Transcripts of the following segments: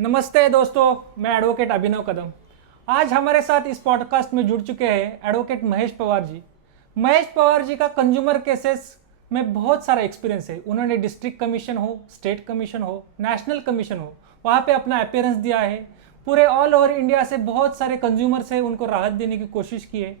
नमस्ते दोस्तों, मैं एडवोकेट अभिनव कदम। आज हमारे साथ इस पॉडकास्ट में जुड़ चुके हैं एडवोकेट महेश पवार जी। महेश पवार जी का कंज्यूमर केसेस में बहुत सारा एक्सपीरियंस है। उन्होंने डिस्ट्रिक्ट कमीशन हो, स्टेट कमीशन हो, नेशनल कमीशन हो, वहाँ पे अपना अपीयरेंस दिया है। पूरे ऑल ओवर इंडिया से बहुत सारे कंज्यूमर से उनको राहत देने की कोशिश की है।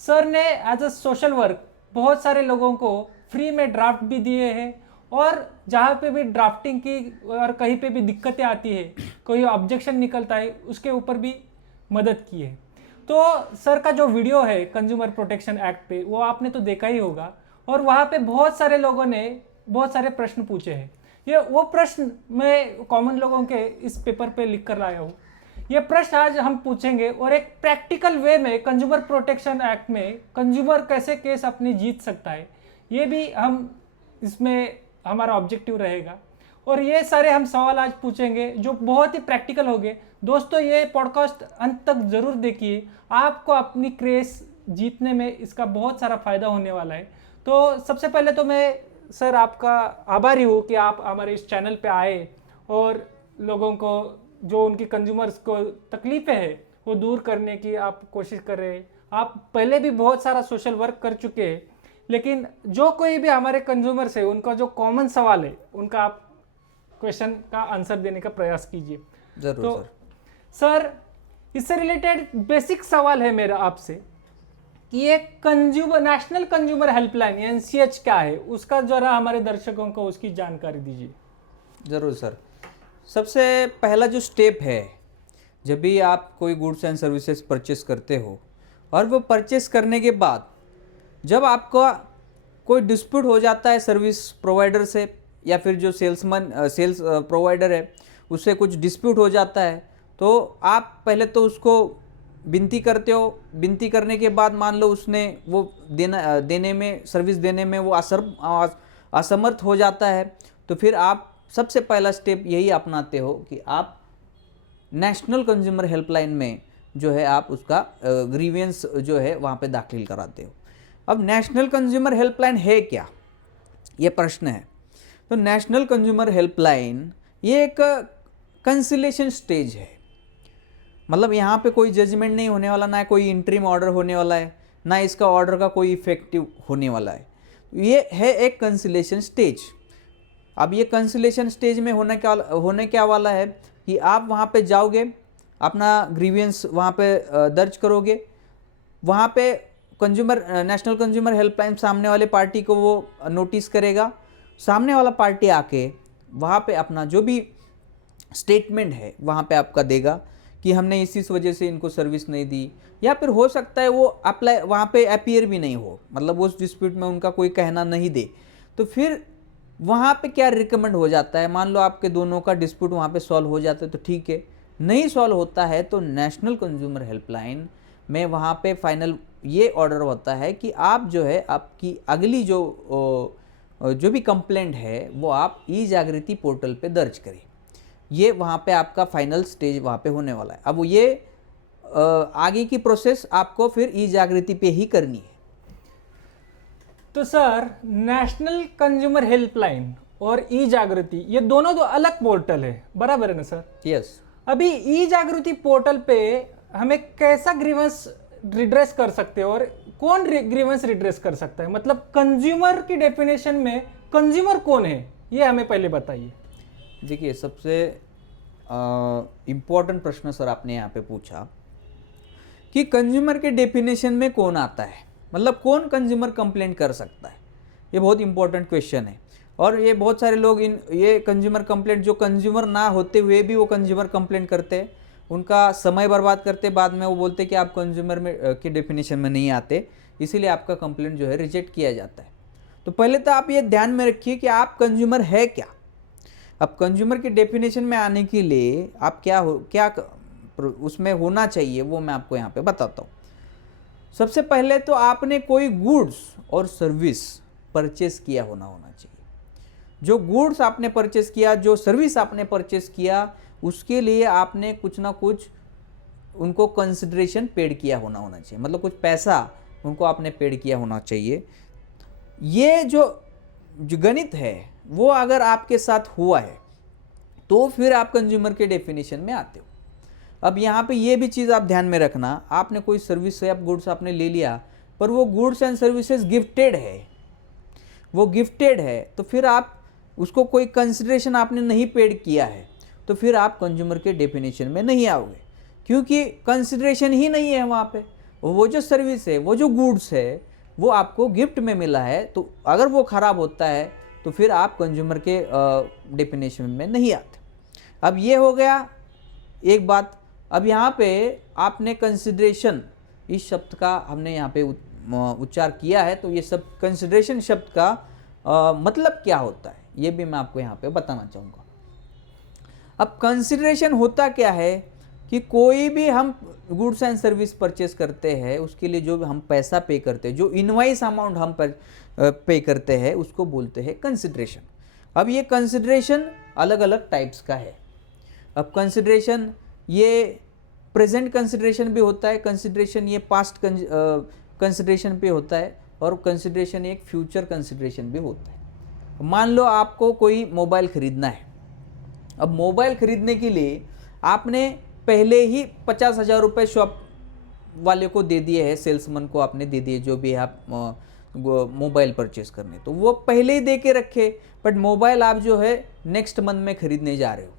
सर ने एज अ सोशल वर्क बहुत सारे लोगों को फ्री में ड्राफ्ट भी दिए हैं, और जहाँ पे भी ड्राफ्टिंग की और कहीं पे भी दिक्कतें आती है, कोई ऑब्जेक्शन निकलता है, उसके ऊपर भी मदद की है। तो सर का जो वीडियो है कंज्यूमर प्रोटेक्शन एक्ट पे, वो आपने तो देखा ही होगा, और वहाँ पे बहुत सारे लोगों ने बहुत सारे प्रश्न पूछे हैं। ये वो प्रश्न मैं कॉमन लोगों के इस पेपर पे लिख कर लाया हूँ। ये प्रश्न आज हम पूछेंगे और एक प्रैक्टिकल वे में कंज्यूमर प्रोटेक्शन एक्ट में कंज्यूमर कैसे केस अपनी जीत सकता है, ये भी हम इसमें हमारा ऑब्जेक्टिव रहेगा। और ये सारे हम सवाल आज पूछेंगे जो बहुत ही प्रैक्टिकल होंगे। दोस्तों, ये पॉडकास्ट अंत तक ज़रूर देखिए, आपको अपनी केस जीतने में इसका बहुत सारा फ़ायदा होने वाला है। तो सबसे पहले तो मैं सर आपका आभारी हूँ कि आप हमारे इस चैनल पे आए और लोगों को जो उनकी कंज्यूमर्स को तकलीफ़ें हैं वो दूर करने की आप कोशिश कर रहे हैं। आप पहले भी बहुत सारा सोशल वर्क कर चुके हैं, लेकिन जो कोई भी हमारे कंज्यूमर्स है उनका जो कॉमन सवाल है उनका आप क्वेश्चन का आंसर देने का प्रयास कीजिए। जरूर तो सर, इससे रिलेटेड बेसिक सवाल है मेरा आपसे कि ये consumer national consumer helpline NCH क्या है, उसका जरा हमारे दर्शकों को उसकी जानकारी दीजिए। ज़रूर सर। सबसे पहला जो स्टेप है, जब भी आप कोई गुड्स एंड सर्विसेज परचेस करते हो और वो परचेस करने के बाद जब आपका कोई डिस्प्यूट हो जाता है सर्विस प्रोवाइडर से, या फिर जो सेल्स प्रोवाइडर है उससे कुछ डिस्प्यूट हो जाता है, तो आप पहले तो उसको विनती करते हो। विनती करने के बाद मान लो उसने वो देने में सर्विस देने में वो असमर्थ हो जाता है, तो फिर आप सबसे पहला स्टेप यही अपनाते हो कि आप नेशनल कंज्यूमर हेल्पलाइन में जो है आप उसका ग्रीवियंस जो है वहाँ पे दाखिल कराते हो। अब नेशनल कंज्यूमर हेल्पलाइन है क्या, ये प्रश्न है। तो नेशनल कंज्यूमर हेल्पलाइन ये एक कंसिलेशन स्टेज है। मतलब यहाँ पे कोई जजमेंट नहीं होने वाला, ना कोई इंटरिम ऑर्डर होने वाला है, ना इसका ऑर्डर का कोई इफेक्टिव होने वाला है। ये है एक कंसिलेशन स्टेज। अब ये कंसिलेशन स्टेज में होने क्या वाला है कि आप वहाँ पे जाओगे, अपना ग्रीवियंस वहाँ पे दर्ज करोगे। वहाँ पे नेशनल कंज्यूमर हेल्पलाइन सामने वाले पार्टी को वो नोटिस करेगा। सामने वाला पार्टी आके वहाँ पे अपना जो भी स्टेटमेंट है वहाँ पे आपका देगा कि हमने इस वजह से इनको सर्विस नहीं दी, या फिर हो सकता है वो अप्लाई वहाँ पे अपीयर भी नहीं हो, मतलब उस डिस्प्यूट में उनका कोई कहना नहीं दे। तो फिर वहाँ पे क्या रिकमेंड हो जाता है, मान लो आपके दोनों का डिस्प्यूट वहाँ पे सॉल्व हो जाता है तो ठीक है, नहीं सॉल्व होता है तो नेशनल कंज्यूमर हेल्पलाइन में वहाँ पे फाइनल ये ऑर्डर होता है कि आप जो है आपकी अगली जो भी कंप्लेंट है वो आप ई जागृति पोर्टल पे दर्ज करें। ये वहाँ पे आपका फाइनल स्टेज वहाँ पे होने वाला है। अब ये आगे की प्रोसेस आपको फिर ई जागृति पे ही करनी है। तो सर, नेशनल कंज्यूमर हेल्पलाइन और ई जागृति ये दोनों तो अलग पोर्टल है, बराबर है ना सर? यस। अभी ई जागृति पोर्टल पे हमें कैसा ग्रीवेंस रिड्रेस कर सकते हैं और कौन ग्रीवेंस रिड्रेस कर सकता है? मतलब कंज्यूमर की डेफिनेशन में कंज्यूमर कौन है, ये हमें पहले बताइए। देखिए, सबसे इम्पोर्टेंट प्रश्न सर आपने यहाँ पे पूछा कि कंज्यूमर के डेफिनेशन में कौन आता है, मतलब कौन कंज्यूमर कंप्लेंट कर सकता है। ये बहुत इंपॉर्टेंट क्वेश्चन है, और ये बहुत सारे लोग ये कंज्यूमर कंप्लेंट जो कंज्यूमर ना होते हुए भी वो कंज्यूमर कंप्लेंट करते हैं, उनका समय बर्बाद करते, बाद में वो बोलते कि आप कंज्यूमर में की डेफिनेशन में नहीं आते, इसीलिए आपका कंप्लेंट जो है रिजेक्ट किया जाता है। तो पहले तो आप ये ध्यान में रखिए कि आप कंज्यूमर है क्या। अब कंज्यूमर की डेफिनेशन में आने के लिए आप क्या उसमें होना चाहिए वो मैं आपको यहाँ पे बताता हूँ। सबसे पहले तो आपने कोई गुड्स और सर्विस परचेस किया होना चाहिए। जो गुड्स आपने परचेस किया, जो सर्विस आपने परचेस किया, उसके लिए आपने कुछ ना कुछ उनको कंसिडरेशन पेड किया होना चाहिए, मतलब कुछ पैसा उनको आपने पेड किया होना चाहिए। ये जो गणित है वो अगर आपके साथ हुआ है तो फिर आप कंज्यूमर के डेफिनेशन में आते हो। अब यहाँ पे ये भी चीज़ आप ध्यान में रखना, आपने कोई सर्विस या गुड्स आपने ले लिया, पर वो गुड्स एंड सर्विसेज गिफ्टेड है, वो गिफ्टेड है, तो फिर आप उसको कोई कंसिडरेशन आपने नहीं पेड किया है, तो फिर आप कंज्यूमर के डेफिनेशन में नहीं आओगे, क्योंकि कंसिडरेशन ही नहीं है वहाँ पे। वो जो सर्विस है, वो जो गुड्स है, वो आपको गिफ्ट में मिला है, तो अगर वो ख़राब होता है तो फिर आप कंज्यूमर के डेफिनेशन में नहीं आते। अब ये हो गया एक बात। अब यहाँ पे आपने कंसिडरेशन इस शब्द का हमने यहाँ पे उच्चार किया है, तो ये सब कंसिडरेशन शब्द का मतलब क्या होता है ये भी मैं आपको यहाँ पे बताना चाहूँगा। अब कंसिडरेशन होता क्या है कि कोई भी हम गुड्स एंड सर्विस परचेस करते हैं, उसके लिए जो हम पैसा पे करते हैं, जो इनवाइस अमाउंट हम पे करते हैं, उसको बोलते हैं कंसिडरेशन। अब ये कंसिडरेशन अलग अलग टाइप्स का है। अब कंसिडरेशन ये प्रेजेंट कंसिडरेशन भी होता है, कंसिडरेशन ये पास्ट कंसिडरेशन पे होता है, और कंसिडरेशन एक फ्यूचर कंसिडरेशन भी होता है। मान लो आपको कोई मोबाइल ख़रीदना है। अब मोबाइल ख़रीदने के लिए आपने पहले ही 50,000 रुपये शॉप वाले को दे दिए हैं, सेल्समैन को आपने दे दिए, जो भी आप मोबाइल परचेस करने, तो वो पहले ही दे के रखे, बट मोबाइल आप जो है नेक्स्ट मंथ में ख़रीदने जा रहे हो,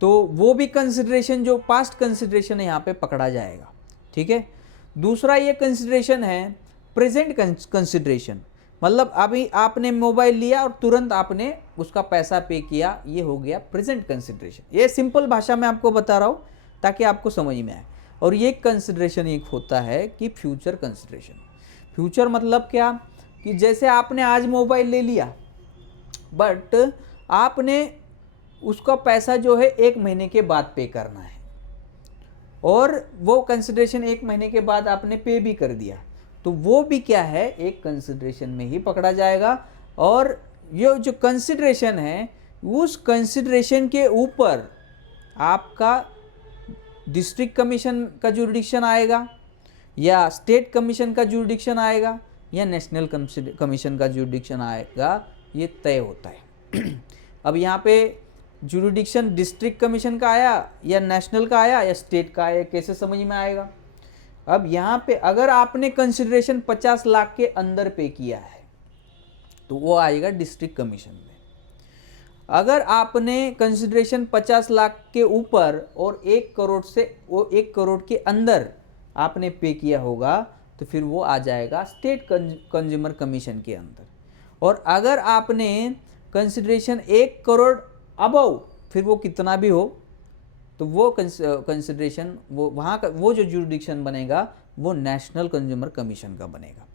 तो वो भी कंसिडरेशन जो पास्ट कंसिडरेशन है यहाँ पे पकड़ा जाएगा। ठीक है। दूसरा ये कंसिडरेशन है प्रेजेंट कंसिडरेशन, मतलब अभी आपने मोबाइल लिया और तुरंत आपने उसका पैसा पे किया, ये हो गया प्रेजेंट कंसिडरेशन। ये सिंपल भाषा में आपको बता रहा हूँ ताकि आपको समझ में आए। और ये कंसिडरेशन एक होता है कि फ्यूचर कंसिडरेशन। फ्यूचर मतलब क्या कि जैसे आपने आज मोबाइल ले लिया, बट आपने उसका पैसा जो है 1 महीने के बाद पे करना है, और वो कंसिडरेशन 1 महीने के बाद आपने पे भी कर दिया, तो वो भी क्या है, एक कंसिडरेशन में ही पकड़ा जाएगा। और ये जो कंसिडरेशन है, उस कंसिडरेशन के ऊपर आपका डिस्ट्रिक्ट कमीशन का जुरिडिक्शन आएगा, या स्टेट कमीशन का जुरिडिक्शन आएगा, या नेशनल कमीशन का जुरिडिक्शन आएगा, ये तय होता है। अब यहाँ पे जुरिडिक्शन डिस्ट्रिक्ट कमीशन का आया, या नेशनल का आया, या स्टेट का आया, कैसे समझ में आएगा। अब यहाँ पे अगर आपने कंसिडरेशन 50 लाख के अंदर पे किया है, तो वो आएगा डिस्ट्रिक्ट कमीशन में। अगर आपने कंसिडरेशन 50 लाख के ऊपर और 1 करोड़ से वो 1 करोड़ के अंदर आपने पे किया होगा, तो फिर वो आ जाएगा स्टेट कंज्यूमर कमीशन के अंदर। और अगर आपने कंसिडरेशन 1 करोड़ अबव, फिर वो कितना भी हो, तो वो कंसिडरेशन वो वहाँ का वो जो जुरिडिक्शन बनेगा वो नेशनल कंज्यूमर कमीशन का बनेगा।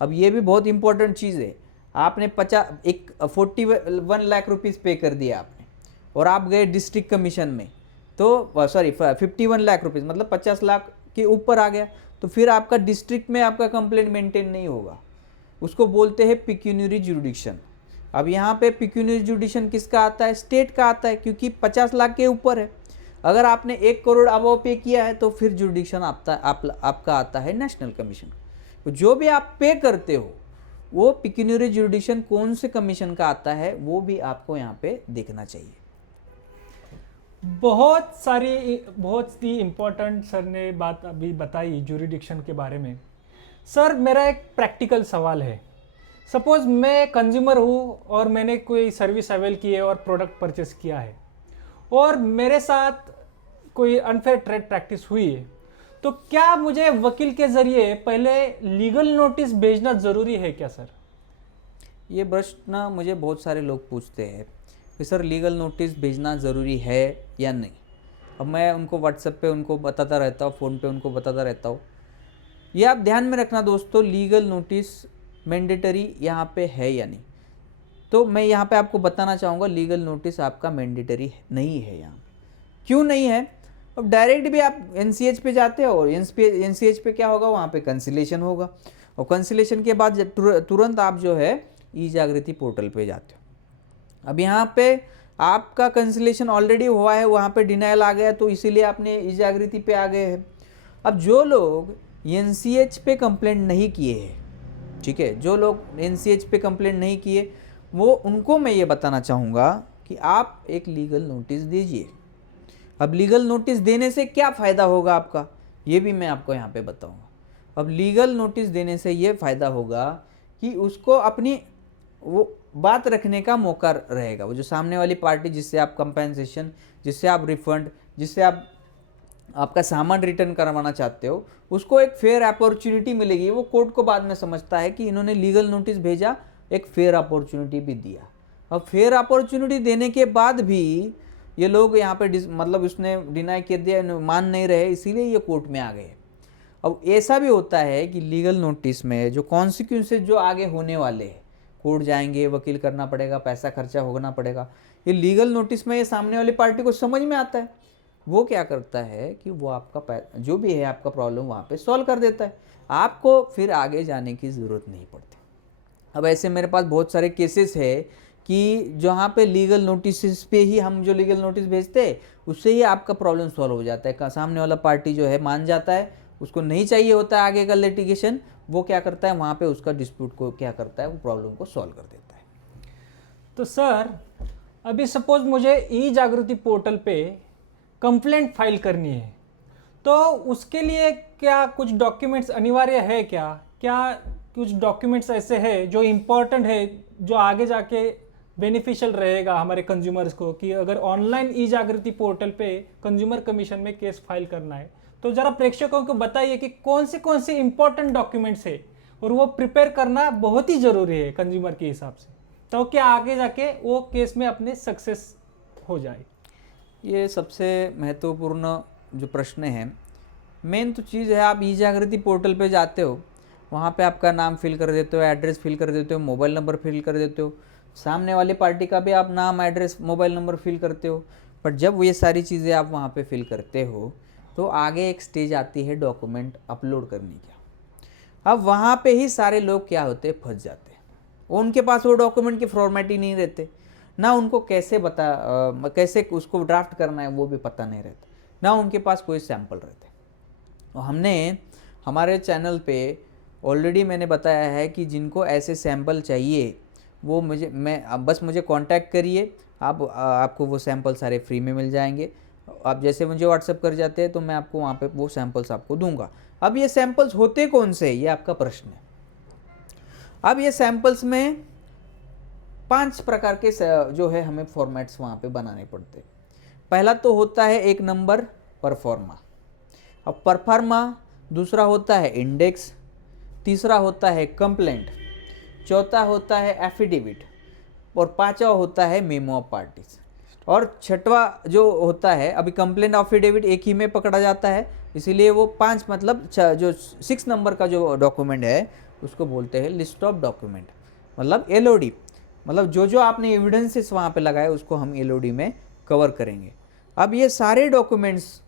अब ये भी बहुत इंपॉर्टेंट चीज़ है। आपने 41 लाख रुपीज़ पे कर दिया आपने, और आप गए डिस्ट्रिक्ट कमीशन में, तो सॉरी 51 लाख रुपीज़ मतलब 50 लाख के ऊपर आ गया, तो फिर आपका डिस्ट्रिक्ट में आपका कंप्लेंट मेंटेन नहीं होगा, उसको बोलते हैं पिक्यूनियरी जुरिडिक्शन। अब यहाँ पे पिक्यूनियरी जुरिडिक्शन किसका आता है, स्टेट का आता है, क्योंकि 50 लाख के ऊपर है। अगर आपने 1 करोड़ अबव पे किया है, तो फिर जुरिडिक्शन आपका आता है नेशनल कमीशन। तो जो भी आप पे करते हो, वो पिक्यूनियरी जुरिडिक्शन कौन से कमीशन का आता है, वो भी आपको यहाँ पे देखना चाहिए। बहुत ही इम्पोर्टेंट सर ने बात अभी बताई जुरिडिक्शन के बारे में। सर मेरा एक प्रैक्टिकल सवाल है। सपोज मैं कंज्यूमर हूँ और मैंने कोई सर्विस अवेल की है और प्रोडक्ट परचेस किया है, और मेरे साथ कोई अनफेयर ट्रेड प्रैक्टिस हुई है, तो क्या मुझे वकील के ज़रिए पहले लीगल नोटिस भेजना ज़रूरी है क्या सर? ये प्रश्न मुझे बहुत सारे लोग पूछते हैं कि सर लीगल नोटिस भेजना ज़रूरी है या नहीं। अब मैं उनको व्हाट्सएप पे उनको बताता रहता हूँ, फ़ोन पे उनको बताता रहता हूँ। ये आप ध्यान में रखना दोस्तों, लीगल नोटिस मैंडेटरी यहाँ पे है या नहीं। तो मैं यहाँ पे आपको बताना चाहूँगा, लीगल नोटिस आपका मैंडेटरी नहीं है यहाँ पे। क्यों नहीं है? अब डायरेक्ट भी आप NCH पे जाते हो, और NCH पे क्या होगा, वहाँ पे कंसिलेशन होगा, और कंसिलेशन के बाद तुरंत आप जो है ई जागृति पोर्टल पे जाते हो। अब यहाँ पे आपका कंसिलेशन ऑलरेडी हुआ है, वहाँ पे डिनाइल आ गया, तो इसीलिए आपने ई जागृति पे आ गए हैं। अब जो लोग NCH पे कंप्लेंट नहीं किए हैं, ठीक है, जो लोग NCH पे कंप्लेंट नहीं किए, वो उनको मैं ये बताना चाहूँगा कि आप एक लीगल नोटिस दीजिए। अब लीगल नोटिस देने से क्या फ़ायदा होगा आपका, ये भी मैं आपको यहाँ पे बताऊँगा। अब लीगल नोटिस देने से ये फ़ायदा होगा कि उसको अपनी वो बात रखने का मौका रहेगा। वो जो सामने वाली पार्टी जिससे आप कंपेंसेशन, जिससे आप रिफंड, जिससे आप आपका सामान रिटर्न करवाना चाहते हो, उसको एक फेयर अपॉर्चुनिटी मिलेगी। वो कोर्ट को बाद में समझता है कि इन्होंने लीगल नोटिस भेजा, एक फेयर अपॉर्चुनिटी भी दिया। अब फेयर अपॉर्चुनिटी देने के बाद भी ये लोग यहाँ पे मतलब उसने डिनाई कर दिया, मान नहीं रहे, इसीलिए ये कोर्ट में आ गए। अब ऐसा भी होता है कि लीगल नोटिस में जो कॉन्सिक्वेंसेज जो आगे होने वाले हैं, कोर्ट जाएंगे, वकील करना पड़ेगा, पैसा खर्चा होना पड़ेगा, ये लीगल नोटिस में ये सामने वाली पार्टी को समझ में आता है। वो क्या करता है कि वो आपका जो भी है आपका प्रॉब्लम वहाँ पे सॉल्व कर देता है, आपको फिर आगे जाने की ज़रूरत नहीं पड़ती। अब ऐसे मेरे पास बहुत सारे केसेस है कि जहाँ पे लीगल नोटिस पे ही हम जो लीगल नोटिस भेजते हैं उससे ही आपका प्रॉब्लम सॉल्व हो जाता है। सामने वाला पार्टी जो है मान जाता है, उसको नहीं चाहिए होता है आगे का लिटिगेशन, वो क्या करता है वहाँ पे उसका डिस्प्यूट को क्या करता है, वो प्रॉब्लम को सॉल्व कर देता है। तो सर अभी सपोज मुझे ई जागृति पोर्टल पे कंप्लेंट फाइल करनी है, तो उसके लिए क्या कुछ डॉक्यूमेंट्स अनिवार्य है? क्या कुछ डॉक्यूमेंट्स ऐसे हैं जो इम्पोर्टेंट है, जो आगे जाके बेनिफिशियल रहेगा हमारे कंज्यूमर्स को, कि अगर ऑनलाइन ई जागृति पोर्टल पे कंज्यूमर कमीशन में केस फाइल करना है तो ज़रा प्रेक्षकों को बताइए कि कौन से इंपॉर्टेंट डॉक्यूमेंट्स है और वो प्रिपेयर करना बहुत ही ज़रूरी है कंज्यूमर के हिसाब से, तो क्या आगे जाके वो केस में अपने सक्सेस हो जाए। ये सबसे महत्वपूर्ण जो प्रश्न है, मेन तो चीज़ है, आप ई जागृति पोर्टल पे जाते हो, वहाँ पे आपका नाम फिल कर देते हो, एड्रेस फिल कर देते हो, मोबाइल नंबर फिल कर देते हो, सामने वाली पार्टी का भी आप नाम, एड्रेस, मोबाइल नंबर फिल करते हो। पर जब ये सारी चीज़ें आप वहाँ पे फिल करते हो तो आगे एक स्टेज आती है डॉक्यूमेंट अपलोड करने की। अब वहाँ पे ही सारे लोग क्या होते हैं, फंस जाते हैं। उनके पास वो डॉक्यूमेंट की फॉर्मेट ही नहीं रहते, ना उनको कैसे उसको ड्राफ्ट करना है वो भी पता नहीं रहता, ना उनके पास कोई सैंपल रहते। और हमने हमारे चैनल पे ऑलरेडी मैंने बताया है कि जिनको ऐसे सैंपल चाहिए वो बस मुझे कांटेक्ट करिए, आपको वो सैंपल सारे फ्री में मिल जाएंगे। आप जैसे मुझे व्हाट्सएप कर जाते हैं तो मैं आपको वहाँ पे वो सैंपल्स आपको दूंगा। अब ये सैंपल्स होते कौन से, ये आपका प्रश्न है। अब ये सैंपल्स में 5 प्रकार के जो है हमें फॉर्मेट्स वहाँ पे बनाने पड़ते। पहला तो होता है एक नंबर परफॉर्मा। अब परफॉर्मा, दूसरा होता है इंडेक्स, तीसरा होता है कंप्लेंट, चौथा होता है एफिडेविट और पांचवा होता है मेमो ऑफ पार्टीज। और छठवा जो होता है, अभी कंप्लेंट एफिडेविट एक ही में पकड़ा जाता है, इसीलिए वो 5 मतलब जो 6 नंबर का जो डॉक्यूमेंट है उसको बोलते हैं लिस्ट ऑफ डॉक्यूमेंट, मतलब एलओडी। मतलब जो आपने एविडेंसेस वहाँ पे लगाए उसको हम एलओडी में कवर करेंगे। अब ये सारे डॉक्यूमेंट्स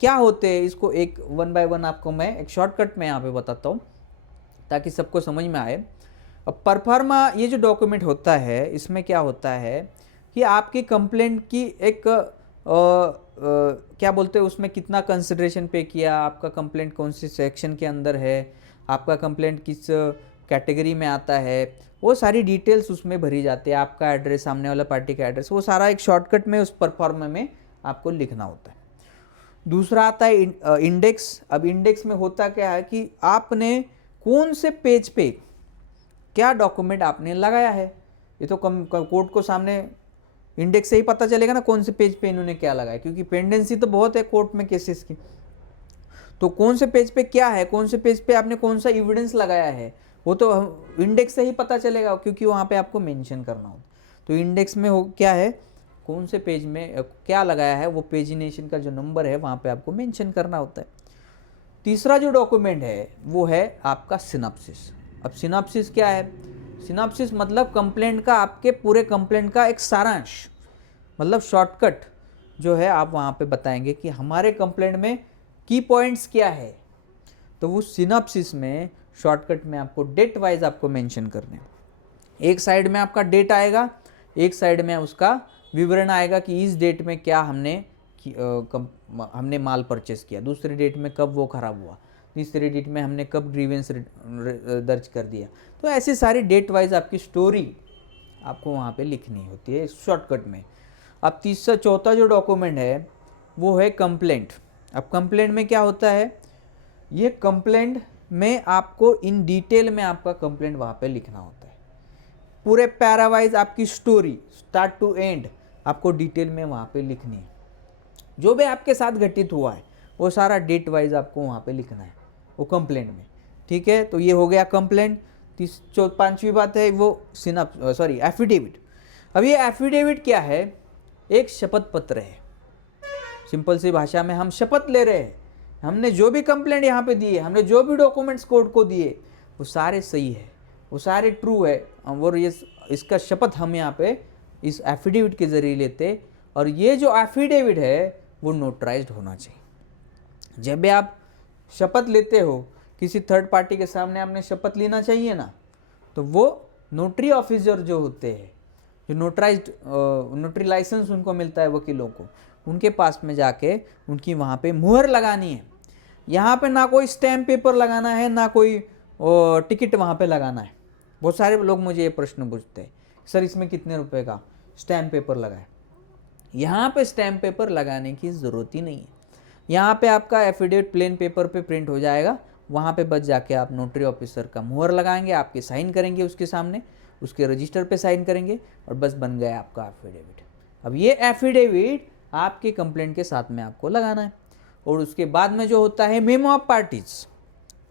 क्या होते हैं, इसको एक 1 बाय 1 आपको मैं एक शॉर्टकट में यहाँ पे बताता हूँ ताकि सबको समझ में आए। अब परफॉर्मा ये जो डॉक्यूमेंट होता है, इसमें क्या होता है कि आपकी कंप्लेंट की एक क्या बोलते हैं, उसमें कितना कंसिडरेशन पे किया, आपका कंप्लेंट कौन सी सेक्शन के अंदर है, आपका कंप्लेंट किस कैटेगरी में आता है, वो सारी डिटेल्स उसमें भरी जाती है। आपका एड्रेस, सामने वाला पार्टी का एड्रेस, वो सारा एक शॉर्टकट में उस परफॉर्मा में आपको लिखना होता है। दूसरा आता है इंडेक्स। अब इंडेक्स में होता क्या है कि आपने कौन से पेज पे क्या डॉक्यूमेंट आपने लगाया है, ये तो कोर्ट को सामने इंडेक्स से ही पता चलेगा ना कौन से पेज पे इन्होंने क्या लगाया, क्योंकि पेंडेंसी तो बहुत है कोर्ट में केसेस की। तो कौन से पेज पे क्या है, कौन से पेज पे आपने कौन सा एविडेंस लगाया है, वो तो इंडेक्स से ही पता चलेगा, क्योंकि वहाँ पे आपको मेंशन करना होता। तो इंडेक्स में हो क्या है, कौन से पेज में क्या लगाया है, वो पेजिनेशन का जो नंबर है वहाँ पे आपको मेंशन करना होता है। तीसरा जो डॉक्यूमेंट है वो है आपका सिनॉप्सिस। अब सिनॉप्सिस क्या है, सिनॉप्सिस मतलब कंप्लेंट का, आपके पूरे कंप्लेंट का एक सारांश, मतलब शॉर्टकट जो है आप वहाँ पे बताएंगे कि हमारे कंप्लेंट में की पॉइंट्स क्या है। तो वो सिनॉप्सिस में शॉर्टकट में आपको डेट वाइज आपको मेंशन करने, एक साइड में आपका डेट आएगा, एक साइड में उसका विवरण आएगा कि इस डेट में क्या हमने माल परचेस किया, दूसरी डेट में कब वो ख़राब हुआ, तीसरी डेट में हमने कब ग्रीवेंस दर्ज कर दिया। तो ऐसी सारी डेट वाइज आपकी स्टोरी आपको वहाँ पे लिखनी होती है शॉर्टकट में। अब तीसरा चौथा जो डॉक्यूमेंट है वो है कंप्लेंट। अब कंप्लेंट में क्या होता है, ये कंप्लेंट में आपको इन डिटेल में आपका कंप्लेंट वहाँ पे लिखना होता है, पूरे पैरावाइज आपकी स्टोरी स्टार्ट टू एंड आपको डिटेल में वहाँ पे लिखनी है। जो भी आपके साथ घटित हुआ है वो सारा डेट वाइज आपको वहाँ पे लिखना है वो कंप्लेंट में, ठीक है। तो ये हो गया कंप्लेंट। पांचवी बात है वो एफिडेविट। अब ये एफिडेविट क्या है, एक शपथ पत्र है। सिंपल सी भाषा में हम शपथ ले रहे हैं, हमने जो भी कंप्लेंट यहाँ पे दिए, हमने जो भी डॉक्यूमेंट्स कोर्ट को दिए वो सारे सही है, वो सारे ट्रू है, और ये इसका शपथ हम यहाँ पे इस एफिडेविट के जरिए लेते। और ये जो एफिडेविट है वो नोटराइज्ड होना चाहिए। जब भी आप शपथ लेते हो किसी थर्ड पार्टी के सामने आपने शपथ लेना चाहिए ना, तो वो नोटरी ऑफिसर जो होते हैं, जो नोटरी लाइसेंस उनको मिलता है वकीलों को, उनके पास में जाके उनकी वहाँ पे मुहर लगानी है। यहाँ पे ना कोई स्टैम्प पेपर लगाना है, ना कोई टिकट वहाँ पे लगाना है। बहुत सारे लोग मुझे ये प्रश्न पूछते हैं, सर इसमें कितने रुपए का स्टैम्प पेपर लगाए। यहाँ पे स्टैम्प पेपर लगाने की ज़रूरत ही नहीं है। यहाँ पे आपका एफिडेविट प्लेन पेपर पे प्रिंट हो जाएगा, वहाँ पे बस जाके आप नोटरी ऑफिसर का मुहर लगाएंगे, आपके साइन करेंगे उसके सामने, उसके रजिस्टर पे साइन करेंगे और बस बन गया आपका एफिडेविट। अब ये एफिडेविट आपके कंप्लेंट के साथ में आपको लगाना है। और उसके बाद में जो होता है मेमो ऑफ पार्टीज।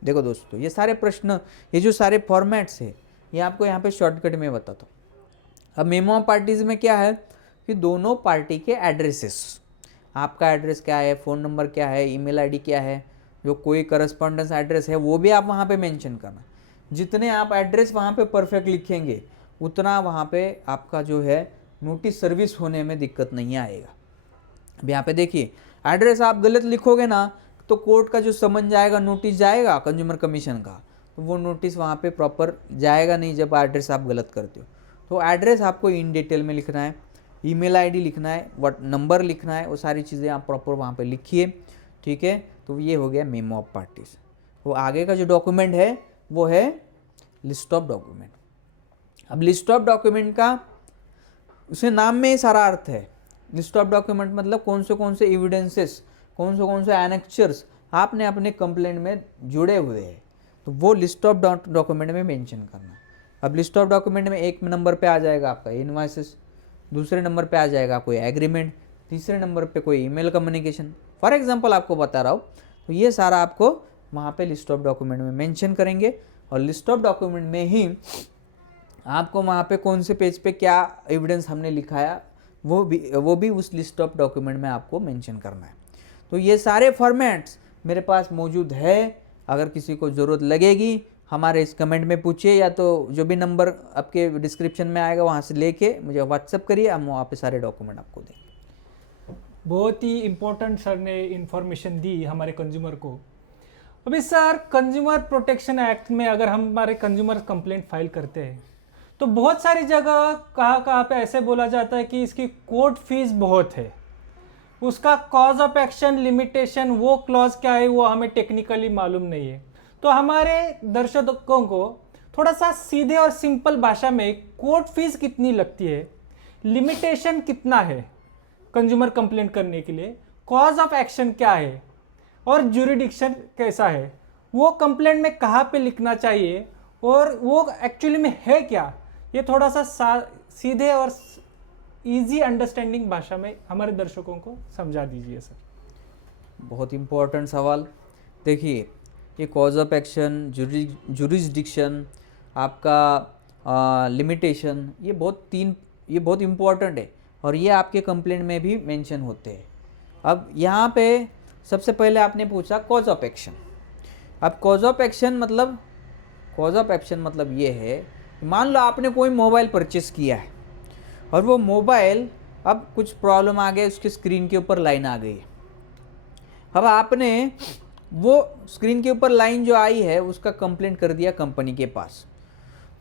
देखो दोस्तों, ये सारे प्रश्न, ये जो सारे फॉर्मेट्स है, ये आपको यहाँ पे शॉर्टकट में बताता हूँ। अब मेमो ऑफ पार्टीज में क्या है कि दोनों पार्टी के एड्रेसेस, आपका एड्रेस क्या है, फ़ोन नंबर क्या है, ईमेल आईडी क्या है, जो कोई करस्पॉन्डेंस एड्रेस है वो भी आप वहाँ पे मेंशन करना। जितने आप एड्रेस वहाँ पे परफेक्ट लिखेंगे उतना वहाँ पे आपका जो है नोटिस सर्विस होने में दिक्कत नहीं आएगा। अब यहाँ पे देखिए, एड्रेस आप गलत लिखोगे ना तो कोर्ट का जो समन जाएगा, नोटिस जाएगा कंज्यूमर कमीशन का, तो वो नोटिस वहाँ पे प्रॉपर जाएगा नहीं जब एड्रेस आप गलत करते हो। तो एड्रेस आपको इन डिटेल में लिखना है, ईमेल आईडी लिखना है, व्हाट नंबर लिखना है, वो सारी चीज़ें आप प्रॉपर वहाँ पे लिखिए, ठीक है। तो ये हो गया मेमो ऑफ पार्टीज। वो आगे का जो डॉक्यूमेंट है वो है लिस्ट ऑफ डॉक्यूमेंट। अब लिस्ट ऑफ डॉक्यूमेंट का उसे नाम में ही सारा अर्थ है। लिस्ट ऑफ डॉक्यूमेंट मतलब कौन से एविडेंसेस, कौन से एनेक्चर्स आपने अपने कंप्लेंट में जुड़े हुए हैं, तो वो लिस्ट ऑफ डॉक्यूमेंट में मेंशन करना। अब लिस्ट ऑफ डॉक्यूमेंट में एक नंबर पे आ जाएगा आपका इनवॉइसेस, दूसरे नंबर पे आ जाएगा कोई एग्रीमेंट, तीसरे नंबर पे कोई ईमेल कम्युनिकेशन, फॉर एग्जांपल आपको बता रहा हूँ। तो ये सारा आपको वहाँ पे लिस्ट ऑफ डॉक्यूमेंट में मेंशन करेंगे। और लिस्ट ऑफ डॉक्यूमेंट में ही आपको वहाँ पे कौन से पेज पे क्या एविडेंस हमने लिखाया वो भी उस लिस्ट ऑफ डॉक्यूमेंट में आपको मेंशन करना है। तो ये सारे फॉर्मेट्स मेरे पास मौजूद है। अगर किसी को ज़रूरत लगेगी हमारे इस कमेंट में पूछिए, या तो जो भी नंबर आपके डिस्क्रिप्शन में आएगा वहाँ से लेके मुझे व्हाट्सअप करिए, हम वहाँ पे सारे डॉक्यूमेंट आपको देंगे। बहुत ही इम्पोर्टेंट सर ने इन्फॉर्मेशन दी हमारे कंज्यूमर को। अभी सर, कंज्यूमर प्रोटेक्शन एक्ट में अगर हम हमारे कंज्यूमर कंप्लेंट फाइल करते हैं तो बहुत सारी जगह कहाँ पे ऐसे बोला जाता है कि इसकी कोर्ट फीस बहुत है, उसका कॉज ऑफ एक्शन लिमिटेशन वो क्लॉज क्या है वो हमें टेक्निकली मालूम नहीं है। तो हमारे दर्शकों को थोड़ा सा सीधे और सिंपल भाषा में कोर्ट फीस कितनी लगती है, लिमिटेशन कितना है कंज्यूमर कंप्लेंट करने के लिए, कॉज ऑफ एक्शन क्या है और ज्यूरिडिक्शन कैसा है, वो कंप्लेंट में कहाँ पे लिखना चाहिए और वो एक्चुअली में है क्या, ये थोड़ा सा सीधे और इजी अंडरस्टैंडिंग भाषा में हमारे दर्शकों को समझा दीजिए सर। बहुत इम्पोर्टेंट सवाल। देखिए, ये कॉज ऑफ एक्शन, जुरिस्डिक्शन, आपका लिमिटेशन, ये बहुत इम्पोर्टेंट है और ये आपके कंप्लेंट में भी मेंशन होते हैं। अब यहाँ पे सबसे पहले आपने पूछा कॉज ऑफ एक्शन। अब कॉज ऑफ एक्शन मतलब ये है, मान लो आपने कोई मोबाइल परचेस किया है और वो मोबाइल अब कुछ प्रॉब्लम आ गई, उसके स्क्रीन के ऊपर लाइन आ गई। अब आपने वो स्क्रीन के ऊपर लाइन जो आई है उसका कंप्लेंट कर दिया कंपनी के पास।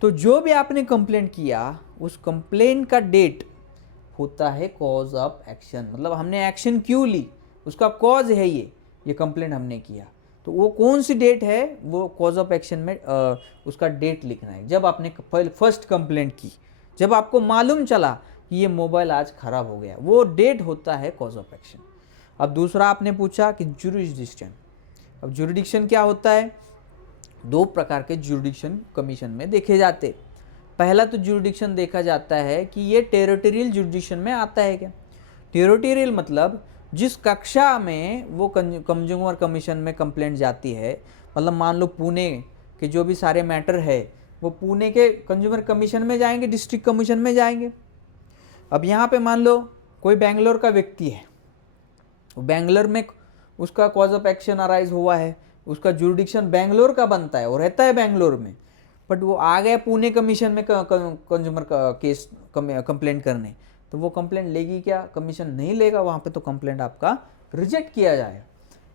तो जो भी आपने कंप्लेंट किया उस कंप्लेंट का डेट होता है कॉज ऑफ एक्शन, मतलब हमने एक्शन क्यों ली, उसका कॉज है ये कंप्लेंट हमने किया। तो वो कौन सी डेट है, वो कॉज ऑफ एक्शन में उसका डेट लिखना है जब आपने फर्स्ट कंप्लेंट की, जब आपको मालूम चला कि ये मोबाइल आज ख़राब हो गया, वो डेट होता है कॉज ऑफ एक्शन। अब दूसरा आपने पूछा कि जुरिडिक्शन। अब जुरिडिक्शन क्या होता है? दो प्रकार के जुरिडिक्शन कमीशन में देखे जाते। पहला तो जुरिडिक्शन देखा जाता है कि ये टेरिटोरियल जुरिडिक्शन में आता है क्या। टेरिटोरियल मतलब जिस कक्षा में वो कंज्यूमर कमीशन में कंप्लेंट जाती है, मतलब मान लो पुणे के जो भी सारे मैटर है वो पुणे के कंज्यूमर कमीशन में जाएंगे, डिस्ट्रिक्ट कमीशन में जाएंगे। अब यहाँ पे मान लो कोई बेंगलोर का व्यक्ति है, बेंगलोर में उसका कॉज ऑफ एक्शन अराइज हुआ है, उसका जुरिडिक्शन बेंगलोर का बनता है और रहता है बेंगलोर में, बट वो आ गया पुणे कमीशन में कंज्यूमर का केस कंप्लेंट करने, तो वो कंप्लेंट लेगी क्या? कमीशन नहीं लेगा, वहाँ पे तो कंप्लेंट आपका रिजेक्ट किया जाएगा।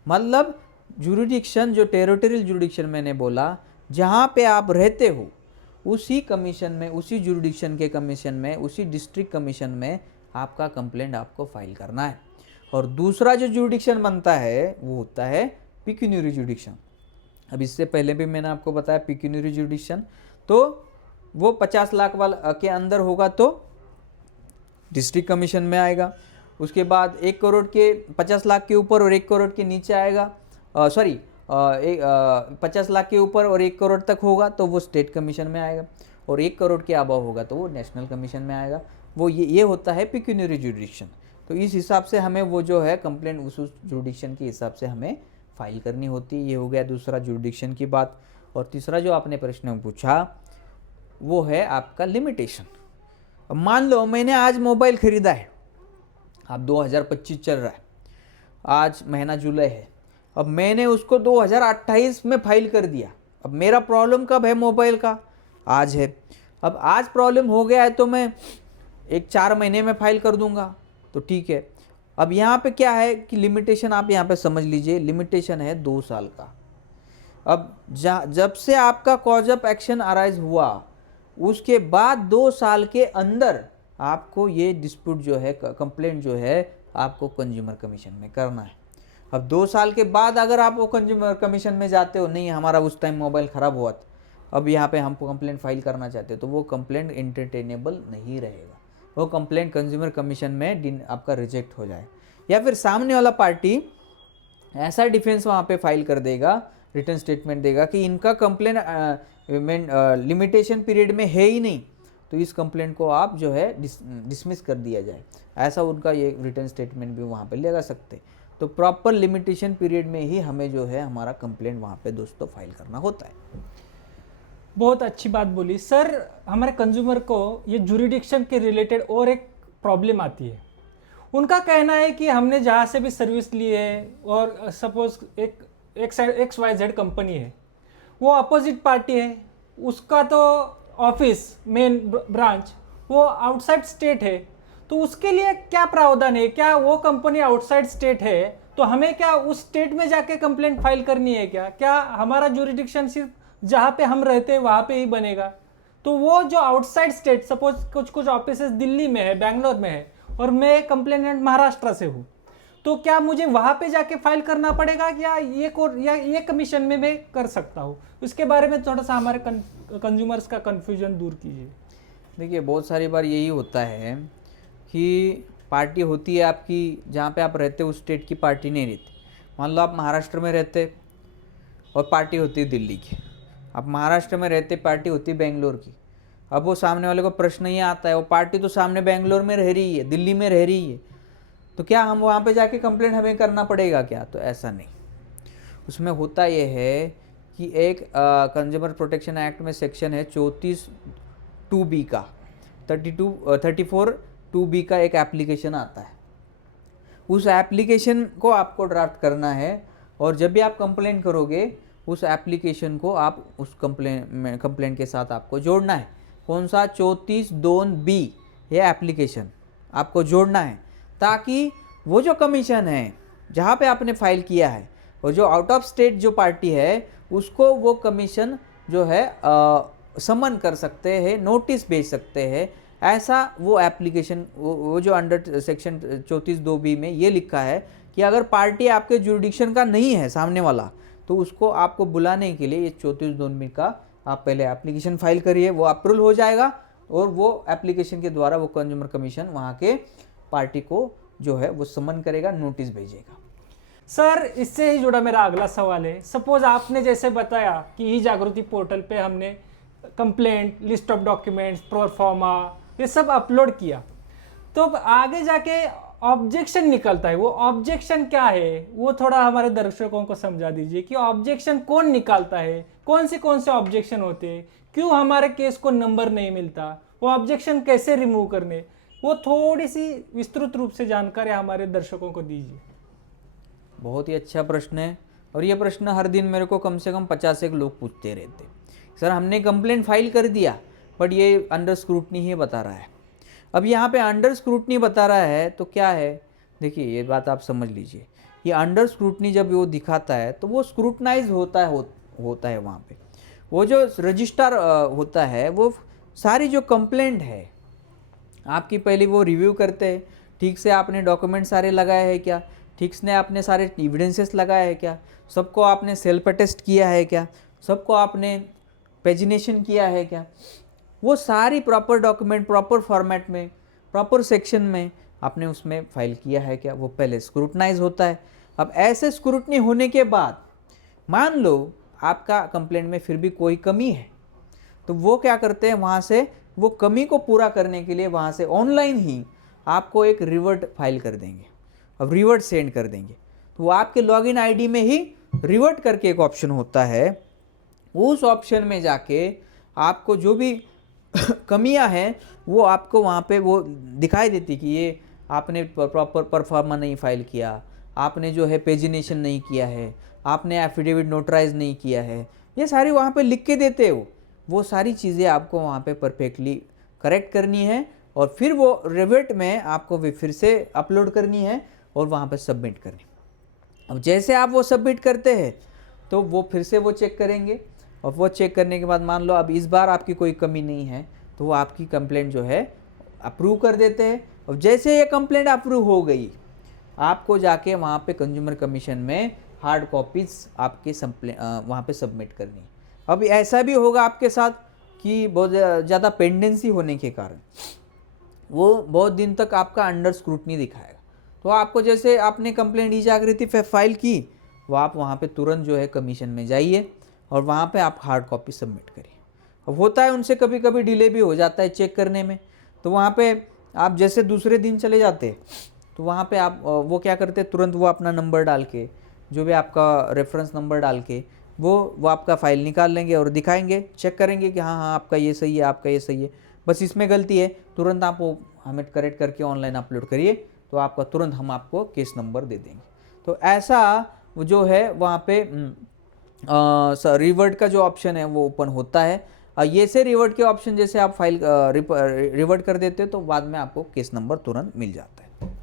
मतलब जुरिडिक्शन, जो टेरिटोरियल जुरिडिक्शन मैंने बोला, जहाँ पे आप रहते हो उसी कमीशन में, उसी जुरिडिक्शन के कमीशन में, उसी डिस्ट्रिक्ट कमीशन में आपका कंप्लेंट आपको फाइल करना है। और दूसरा जो जुरिडिक्शन बनता है वो होता है पिक्यूनियरी जुरिडिक्शन। अब इससे पहले भी मैंने आपको बताया पिक्यूनियरी जुरिडिक्शन तो वो 50 लाख वाला के अंदर होगा तो डिस्ट्रिक्ट कमीशन में आएगा। उसके बाद 1 करोड़ के 50 लाख के ऊपर और 1 करोड़ के नीचे आएगा, 50 लाख के ऊपर और 1 करोड़ तक होगा तो वो स्टेट कमीशन में आएगा, और 1 करोड़ के अबव होगा तो वो नेशनल कमीशन में आएगा। वो ये होता है पिक्यूनियरी जुरिडिक्शन। तो इस हिसाब से हमें वो जो है कंप्लेंट उस जुरिडिक्शन के हिसाब से हमें फाइल करनी होती है। ये हो गया दूसरा जुरिडिक्शन की बात। और तीसरा जो आपने प्रश्न पूछा वो है आपका लिमिटेशन। अब मान लो मैंने आज मोबाइल ख़रीदा है, अब 2025 चल रहा है, आज महीना जुलाई है, अब मैंने उसको 2028 में फाइल कर दिया। अब मेरा प्रॉब्लम कब है मोबाइल का? आज है। अब आज प्रॉब्लम हो गया है तो मैं 4 महीने में फाइल कर दूंगा, तो ठीक है। अब यहाँ पे क्या है कि लिमिटेशन आप यहाँ पे समझ लीजिए, लिमिटेशन है 2 साल का। अब जब से आपका कॉज ऑफ एक्शन अराइज हुआ उसके बाद 2 साल के अंदर आपको ये डिस्प्यूट जो है, कंप्लेंट जो है, आपको कंज्यूमर कमीशन में करना है। अब 2 साल के बाद अगर आप वो कंज्यूमर कमीशन में जाते हो, नहीं हमारा उस टाइम मोबाइल ख़राब हुआ था, अब यहाँ पे हमको कंप्लेंट फाइल करना चाहते हो, तो वो कंप्लेंट एंटरटेनेबल नहीं रहेगा। वो कंप्लेंट कंज्यूमर कमीशन में आपका रिजेक्ट हो जाए, या फिर सामने वाला पार्टी ऐसा डिफेंस वहाँ पे फाइल कर देगा, रिटर्न स्टेटमेंट देगा कि इनका कंप्लेंट लिमिटेशन पीरियड में है ही नहीं, तो इस कंप्लेंट को आप जो है डिसमिस कर दिया जाए। ऐसा उनका ये रिटर्न स्टेटमेंट भी वहाँ पे लगा सकते। तो प्रॉपर लिमिटेशन पीरियड में ही हमें जो है हमारा कंप्लेंट वहाँ पे दोस्तों फाइल करना होता है। बहुत अच्छी बात बोली सर। हमारे कंज्यूमर को ये जुरिडिक्शन के रिलेटेड और एक प्रॉब्लम आती है। उनका कहना है कि हमने जहाँ से भी सर्विस ली है, और सपोज एक XYZ कंपनी है, वो अपोजिट पार्टी है, उसका तो ऑफिस मेन ब्रांच वो आउटसाइड स्टेट है, तो उसके लिए क्या प्रावधान है? क्या वो कंपनी आउटसाइड स्टेट है तो हमें क्या उस स्टेट में जाके कंप्लेंट फाइल करनी है क्या? क्या हमारा जुरिडिक्शन सिर्फ जहाँ पे हम रहते हैं वहाँ पे ही बनेगा? तो वो जो आउटसाइड स्टेट, सपोज कुछ ऑफिस दिल्ली में है, बैंगलोर में है, और मैं कंप्लेनेंट महाराष्ट्र से हूँ, तो क्या मुझे वहाँ पे जाके फाइल करना पड़ेगा या ये कमीशन में मैं कर सकता हूँ? उसके बारे में थोड़ा सा हमारे कंज्यूमर्स का कन्फ्यूजन दूर कीजिए। देखिए बहुत सारी बार यही होता है कि पार्टी होती है आपकी, जहाँ पे आप रहते हो उस स्टेट की पार्टी नहीं रहती। मान लो आप महाराष्ट्र में रहते और पार्टी होती है दिल्ली की, आप महाराष्ट्र में रहते, पार्टी होती है बेंगलोर की। अब वो सामने वाले को प्रश्न ये आता है, वो पार्टी तो सामने बेंगलोर में रह रही है, दिल्ली में रह रही है, तो क्या हम वहाँ पे जाके कंप्लेंट हमें करना पड़ेगा क्या? तो ऐसा नहीं। उसमें होता ये है कि एक कंज्यूमर प्रोटेक्शन एक्ट में सेक्शन है 34(2)(b) का, 34(2)(b) का एक एप्लीकेशन आता है। उस एप्लीकेशन को आपको ड्राफ्ट करना है, और जब भी आप कंप्लेंट करोगे उस एप्लीकेशन को आप उस कंप्लेंट के साथ आपको जोड़ना है। कौन सा? 34(2)(b) ये एप्लीकेशन आपको जोड़ना है, ताकि वो जो कमीशन है जहाँ पे आपने फाइल किया है और जो आउट ऑफ स्टेट जो पार्टी है उसको वो कमीशन जो है समन कर सकते हैं, नोटिस भेज सकते हैं। ऐसा वो एप्लीकेशन, वो जो अंडर सेक्शन 34(2)(b) में ये लिखा है कि अगर पार्टी आपके जुरिडिक्शन का नहीं है सामने वाला, तो उसको आपको बुलाने के लिए ये 34(2)(b) का आप पहले एप्लीकेशन फाइल करिए, वो अप्रूवल हो जाएगा, और वो एप्लीकेशन के द्वारा वो कंज्यूमर कमीशन वहाँ के पार्टी को जो है वो समन करेगा, नोटिस भेजेगा। सर इससे ही जुड़ा मेरा अगला सवाल है, सपोज आपने जैसे बताया कि ई जागृति पोर्टल पे हमने complaint, list of documents, proforma ये सब अपलोड किया, तो अब आगे जाके ऑब्जेक्शन निकलता है, वो ऑब्जेक्शन क्या है वो थोड़ा हमारे दर्शकों को समझा दीजिए कि ऑब्जेक्शन कौन निकालता है, कौन से ऑब्जेक्शन होते हैं, क्यों हमारे केस को नंबर नहीं मिलता, वो ऑब्जेक्शन कैसे रिमूव करने, वो थोड़ी सी विस्तृत रूप से जानकारी हमारे दर्शकों को दीजिए। बहुत ही अच्छा प्रश्न है, और ये प्रश्न हर दिन मेरे को कम से कम 50 एक लोग पूछते रहते। सर हमने कंप्लेंट फाइल कर दिया बट ये अंडर स्क्रूटनी ही बता रहा है। अब यहाँ पे अंडर स्क्रूटनी बता रहा है तो क्या है, देखिए ये बात आप समझ लीजिए, ये अंडर स्क्रूटनी जब वो दिखाता है तो वो स्क्रूटनाइज होता है वहाँ पे वो जो रजिस्ट्रार होता है वो सारी जो कंप्लेंट है आपकी पहले वो रिव्यू करते हैं, ठीक से आपने डॉक्यूमेंट सारे लगाए हैं क्या, ठीक से आपने सारे एविडेंसेस लगाए हैं क्या, सबको आपने सेल्फ अटेस्ट किया है क्या, सबको आपने पेजिनेशन किया है क्या, वो सारी प्रॉपर डॉक्यूमेंट प्रॉपर फॉर्मेट में प्रॉपर सेक्शन में आपने उसमें फाइल किया है क्या, वो पहले स्क्रूटनाइज होता है। अब ऐसे स्क्रूटनी होने के बाद मान लो आपका कंप्लेंट में फिर भी कोई कमी है, तो वो क्या करते हैं, वहाँ से वो कमी को पूरा करने के लिए वहाँ से ऑनलाइन ही आपको एक रिवर्ट फाइल कर देंगे, अब रिवर्ट सेंड कर देंगे। तो वो आपके लॉगिन आईडी में ही रिवर्ट करके एक ऑप्शन होता है, उस ऑप्शन में जाके आपको जो भी कमियां हैं वो आपको वहाँ पे वो दिखाई देती कि ये आपने प्रॉपर परफॉर्मा नहीं फाइल किया, आपने जो है पेजिनेशन नहीं किया है, आपने एफिडेविट नोटराइज नहीं किया है, ये सारी वहाँ पे लिख के देते हो। वो सारी चीज़ें आपको वहाँ पे परफेक्टली करेक्ट करनी है और फिर वो रिवर्ट में आपको फिर से अपलोड करनी है और वहाँ पे सबमिट करनी। अब जैसे आप वो सबमिट करते हैं तो वो फिर से वो चेक करेंगे, और वो चेक करने के बाद मान लो अब इस बार आपकी कोई कमी नहीं है तो वो आपकी कंप्लेंट जो है अप्रूव कर देते हैं। और जैसे ये कंप्लेंट अप्रूव हो गई आपको जाके वहाँ पे कंज्यूमर कमीशन में हार्ड कॉपीज़ आपके वहाँ पे सबमिट करनी है। अब ऐसा भी होगा आपके साथ कि बहुत ज़्यादा पेंडेंसी होने के कारण वो बहुत दिन तक आपका अंडर स्क्रूटनी दिखाएगा, तो आपको जैसे आपने कंप्लेंट ई जागृति पे फाइल की वो आप वहाँ पे तुरंत जो है कमीशन में जाइए और वहाँ पे आप हार्ड कॉपी सबमिट करिए। अब होता है उनसे कभी कभी डिले भी हो जाता है चेक करने में, तो वहाँ पे आप जैसे दूसरे दिन चले जाते तो वहाँ पे आप वो क्या करते तुरंत वो अपना नंबर डाल के जो भी आपका रेफरेंस नंबर डाल के वो आपका फ़ाइल निकाल लेंगे और दिखाएंगे, चेक करेंगे कि हाँ आपका ये सही है, आपका ये सही है, बस इसमें गलती है, तुरंत आप वो हमें करेक्ट करके ऑनलाइन अपलोड करिए तो आपका तुरंत हम आपको केस नंबर दे देंगे। तो ऐसा जो है वहाँ पे रिवर्ट का जो ऑप्शन है वो ओपन होता है। ये से रिवर्ट के ऑप्शन जैसे आप फाइल रिवर्ट कर देते हो तो बाद में आपको केस नंबर तुरंत मिल जाता है।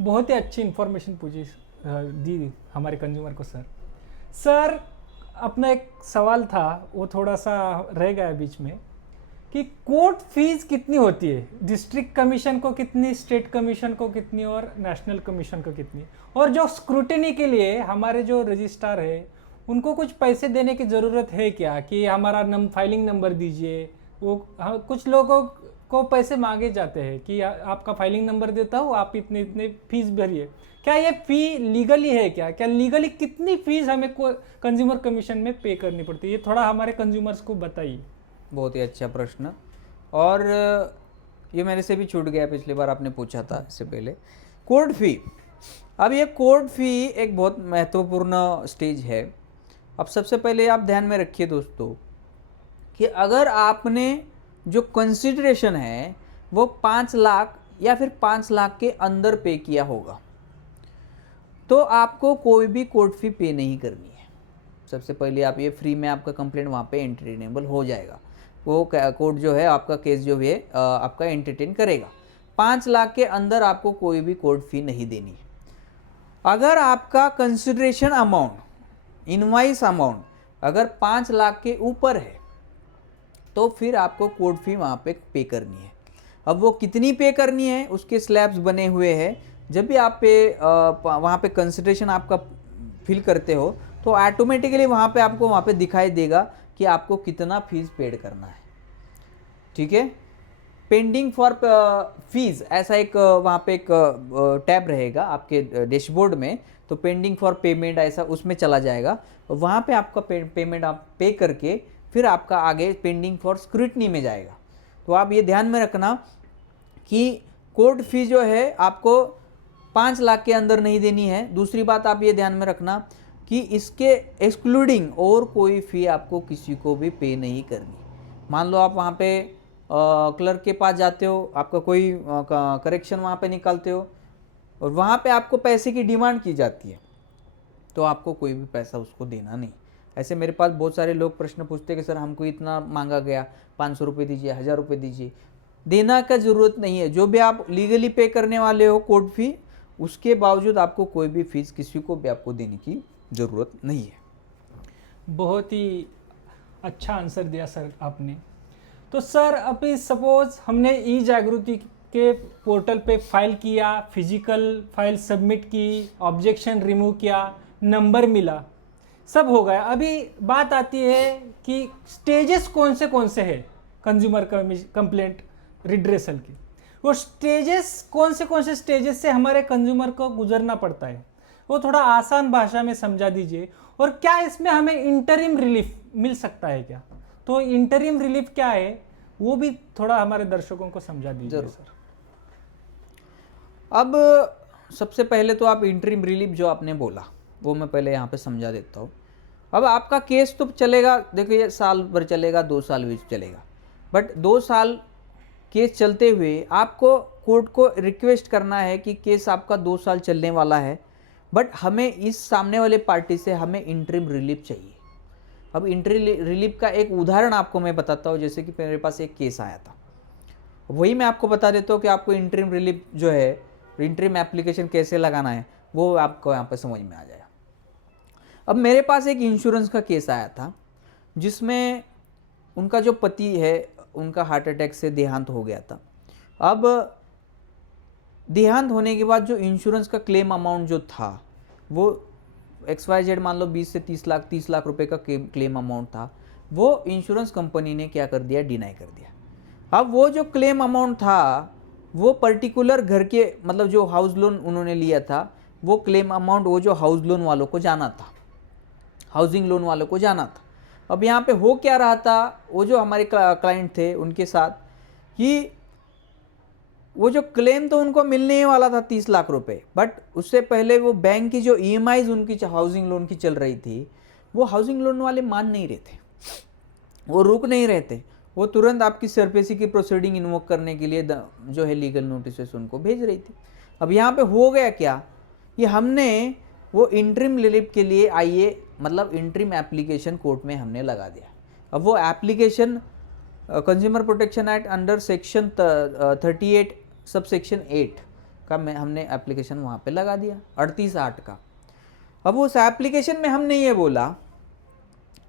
बहुत ही अच्छी इन्फॉर्मेशन दी हमारे कंज्यूमर को। सर अपना एक सवाल था वो थोड़ा सा रह गया बीच में कि कोर्ट फीस कितनी होती है, डिस्ट्रिक्ट कमीशन को कितनी, स्टेट कमीशन को कितनी और नेशनल कमीशन को कितनी, और जो स्क्रूटिनी के लिए हमारे जो रजिस्ट्रार है उनको कुछ पैसे देने की ज़रूरत है क्या, कि हमारा फाइलिंग नंबर दीजिए, वो कुछ लोगों को पैसे मांगे जाते हैं कि आपका फाइलिंग नंबर देता हूँ आप इतने इतने फीस भरिए, क्या ये फ़ी लीगली है क्या लीगली कितनी फ़ीस हमें कंज्यूमर कमीशन में पे करनी पड़ती है, ये थोड़ा हमारे कंज्यूमर्स को बताइए। बहुत ही अच्छा प्रश्न, और ये मेरे से भी छूट गया, पिछली बार आपने पूछा था इससे पहले। कोर्ट फ़ी, अब ये कोर्ट फ़ी एक बहुत महत्वपूर्ण स्टेज है। अब सबसे पहले आप ध्यान में रखिए दोस्तों कि अगर आपने जो कंसिडरेशन है वो 5 लाख या फिर 5 लाख के अंदर पे किया होगा तो आपको कोई भी कोर्ट फ़ी पे नहीं करनी है। सबसे पहले आप ये फ्री में आपका कंप्लेंट वहाँ पे एंटरटेनेबल हो जाएगा, वो कोर्ट जो है आपका केस जो है आपका एंटरटेन करेगा। 5 लाख के अंदर आपको कोई भी कोर्ट फ़ी नहीं देनी है। अगर आपका कंसिडरेशन अमाउंट, इनवाइस अमाउंट अगर 5 लाख के ऊपर है तो फिर आपको कोर्ट फ़ी वहाँ पे पे करनी है। अब वो कितनी पे करनी है उसके स्लैब्स बने हुए हैं। जब भी आप वहाँ पे कंसिडरेशन आपका फिल करते हो तो ऑटोमेटिकली वहाँ पे आपको वहाँ पे दिखाई देगा कि आपको कितना फीस पेड करना है। ठीक है। पेंडिंग फॉर फीस ऐसा एक वहाँ पे एक टैब रहेगा आपके डैशबोर्ड में, तो पेंडिंग फॉर पेमेंट ऐसा उसमें चला जाएगा, वहाँ पे आपका पेमेंट आप पे करके फिर आपका आगे पेंडिंग फॉर स्क्रूटनी में जाएगा। तो आप ये ध्यान में रखना कि कोर्ट फी जो है आपको 5 लाख के अंदर नहीं देनी है। दूसरी बात आप ये ध्यान में रखना कि इसके एक्सक्लूडिंग और कोई फ़ी आपको किसी को भी पे नहीं करनी। मान लो आप वहाँ पे क्लर्क के पास जाते हो, आपका कोई करेक्शन वहाँ पे निकालते हो और वहाँ पे आपको पैसे की डिमांड की जाती है, तो आपको कोई भी पैसा उसको देना नहीं। ऐसे मेरे पास बहुत सारे लोग प्रश्न पूछते हैं कि सर हमको इतना मांगा गया, 500 रुपये दीजिए, 1000 रुपये दीजिए। देना का ज़रूरत नहीं है। जो भी आप लीगली पे करने वाले हो कोर्ट फी, उसके बावजूद आपको कोई भी फीस किसी को भी आपको देने की ज़रूरत नहीं है। बहुत ही अच्छा आंसर दिया सर आपने। तो सर अभी सपोज हमने ई जागृति के पोर्टल पे फाइल किया, फिजिकल फाइल सबमिट की, ऑब्जेक्शन रिमूव किया, नंबर मिला, सब हो गया। अभी बात आती है कि स्टेजेस कौन से हैं कंज्यूमर कंप्लेंट रिड्रेसल की। वो स्टेजेस कौन से स्टेजेस से हमारे कंज्यूमर को गुजरना पड़ता है, वो थोड़ा आसान भाषा में समझा दीजिए। और क्या इसमें हमें इंटरिम रिलीफ मिल सकता है क्या? तो इंटरिम रिलीफ क्या है वो भी थोड़ा हमारे दर्शकों को समझा दीजिए सर। अब सबसे पहले तो आप इंटरिम रिलीफ जो आपने बोला वो मैं पहले यहाँ पे समझा देता हूँ। अब आपका केस तो चलेगा, देखिए साल भर चलेगा, 2 साल भी चलेगा, बट 2 साल केस चलते हुए आपको कोर्ट को रिक्वेस्ट करना है कि केस आपका 2 साल चलने वाला है, बट हमें इस सामने वाले पार्टी से हमें इंटरिम रिलीफ चाहिए। अब इंटरिम रिलीफ का एक उदाहरण आपको मैं बताता हूँ। जैसे कि मेरे पास एक केस आया था, वही मैं आपको बता देता हूँ कि आपको इंटरिम रिलीफ जो है, इंटरिम एप्लीकेशन कैसे लगाना है, वो आपको यहाँ पर समझ में आ जाएगा। अब मेरे पास एक इंश्योरेंस का केस आया था जिसमें उनका जो पति है उनका हार्ट अटैक से देहांत हो गया था। अब देहांत होने के बाद जो इंश्योरेंस का क्लेम अमाउंट जो था वो XYZ मान लो 20 से 30 लाख रुपए का क्लेम अमाउंट था, वो इंश्योरेंस कंपनी ने क्या कर दिया, डिनाई कर दिया। अब वो जो क्लेम अमाउंट था वो पर्टिकुलर घर के मतलब जो हाउस लोन उन्होंने लिया था, वो क्लेम अमाउंट वो जो हाउस लोन वालों को जाना था, हाउसिंग लोन वालों को जाना था। अब यहाँ पे हो क्या रहा था, वो जो हमारे क्लाइंट थे उनके साथ कि वो जो क्लेम तो उनको मिलने ही वाला था 30 लाख रुपए, बट उससे पहले वो बैंक की जो EMIs उनकी हाउसिंग लोन की चल रही थी, वो हाउसिंग लोन वाले मान नहीं रहे थे, वो रुक नहीं रहे थे। वो तुरंत आपकी सरफेसी की प्रोसीडिंग इन्वोक करने के लिए जो है लीगल नोटिस उनको भेज रही थी। अब यहाँ पे हो गया क्या कि हमने वो इंटरिम रिलीफ के लिए आइए मतलब इंटरिम एप्लीकेशन कोर्ट में हमने लगा दिया। अब वो application consumer protection act under section 38 sub section 8 का हमने एप्लीकेशन वहाँ पे लगा दिया, 38(8) का। अब उस एप्लीकेशन में हमने ये बोला,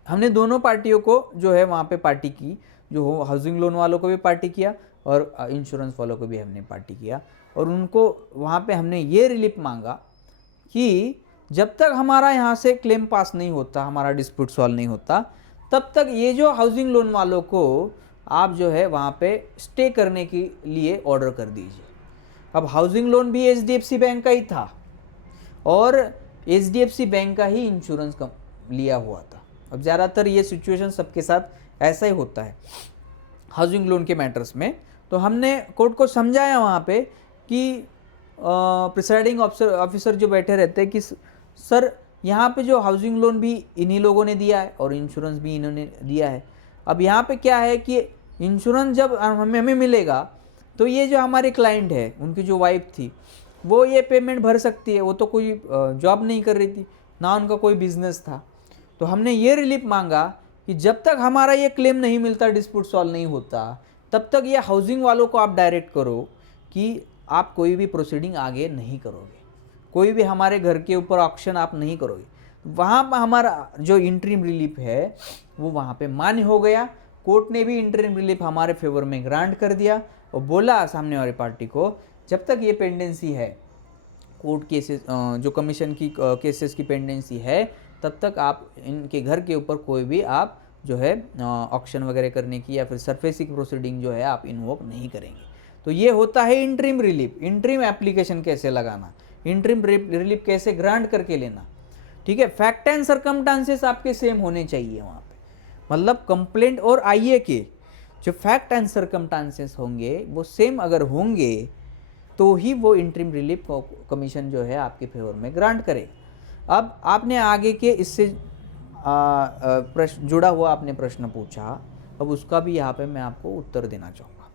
हमने दोनों पार्टियों को जो है वहाँ पे पार्टी की, जो हाउसिंग लोन वालों को भी पार्टी किया और इंश्योरेंस वालों को भी हमने पार्टी किया, और उनको वहाँ पे हमने ये रिलीफ मांगा कि जब तक हमारा यहाँ से क्लेम पास नहीं होता, हमारा डिस्प्यूट सॉल्व नहीं होता, तब तक ये जो हाउसिंग लोन वालों को आप जो है वहाँ पे स्टे करने के लिए ऑर्डर कर दीजिए। अब हाउसिंग लोन भी HDFC बैंक का ही था और HDFC बैंक का ही इंश्योरेंस लिया हुआ था। अब ज़्यादातर ये सिचुएशन सबके साथ ऐसा ही होता है हाउसिंग लोन के मैटर्स में। तो हमने कोर्ट को समझाया वहाँ पे कि प्रिसाइडिंग ऑफिसर जो बैठे रहते हैं कि सर यहाँ पे जो हाउसिंग लोन भी इन्हीं लोगों ने दिया है और इंश्योरेंस भी इन्होंने दिया है। अब यहाँ पे क्या है कि इंश्योरेंस जब हमें मिलेगा तो ये जो हमारे क्लाइंट है, उनकी जो वाइफ थी, वो ये पेमेंट भर सकती है। वो तो कोई जॉब नहीं कर रही थी, ना उनका कोई बिजनेस था। तो हमने ये रिलीफ मांगा कि जब तक हमारा ये क्लेम नहीं मिलता, डिस्प्यूट सॉल्व नहीं होता, तब तक ये हाउसिंग वालों को आप डायरेक्ट करो कि आप कोई भी प्रोसीडिंग आगे नहीं करोगे, कोई भी हमारे घर के ऊपर ऑक्शन आप नहीं करोगे। वहाँ पर हमारा जो इंटरिम रिलीफ है वो वहाँ पे मान्य हो गया। कोर्ट ने भी इंटरिम रिलीफ हमारे फेवर में ग्रांट कर दिया और बोला सामने वाली पार्टी को, जब तक ये पेंडेंसी है कोर्ट केसेस, जो कमीशन की केसेस की पेंडेंसी है, तब तक आप इनके घर के ऊपर कोई भी आप जो है ऑक्शन वगैरह करने की या फिर सरफेसिंग प्रोसीडिंग जो है आप इन्वोक नहीं करेंगे। तो ये होता है इंटरिम रिलीफ। इंटरिम एप्लीकेशन कैसे लगाना, इंटरिम रिलीफ कैसे ग्रांट करके लेना, ठीक है। फैक्ट एंड सरकमस्टांसेस आपके सेम होने चाहिए वहाँ पे, मतलब कंप्लेंट और आईए के जो फैक्ट एंड सरकमस्टांसेस होंगे वो सेम अगर होंगे तो ही वो इंटरिम रिलीफ कमीशन जो है आपके फेवर में ग्रांट करे। अब आपने आगे के इससे प्रश्न जुड़ा हुआ आपने प्रश्न पूछा, अब उसका भी यहाँ पे मैं आपको उत्तर देना चाहूँगा।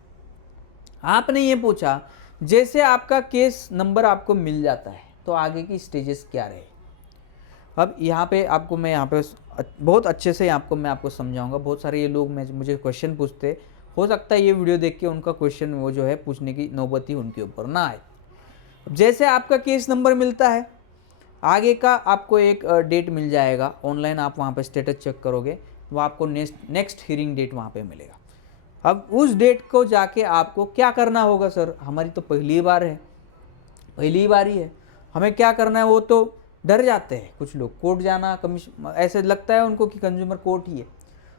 आपने ये पूछा जैसे आपका केस नंबर आपको मिल जाता है तो आगे की स्टेजेस क्या रहे। अब यहाँ पे आपको मैं यहाँ पे बहुत अच्छे से मैं आपको समझाऊंगा। बहुत सारे ये लोग मुझे क्वेश्चन पूछते, हो सकता है ये वीडियो देख के उनका क्वेश्चन वो जो है पूछने की नौबत ही उनके ऊपर ना आए। जैसे आपका केस नंबर मिलता है, आगे का आपको एक डेट मिल जाएगा ऑनलाइन, आप वहाँ पे स्टेटस चेक करोगे, वो आपको नेक्स्ट हियरिंग डेट वहाँ पे मिलेगा। अब उस डेट को जाके आपको क्या करना होगा, सर हमारी तो पहली बार है, पहली बार ही है, हमें क्या करना है। वो तो डर जाते हैं कुछ लोग, कोर्ट जाना कमीशन ऐसे लगता है उनको कि कंज्यूमर कोर्ट ही है,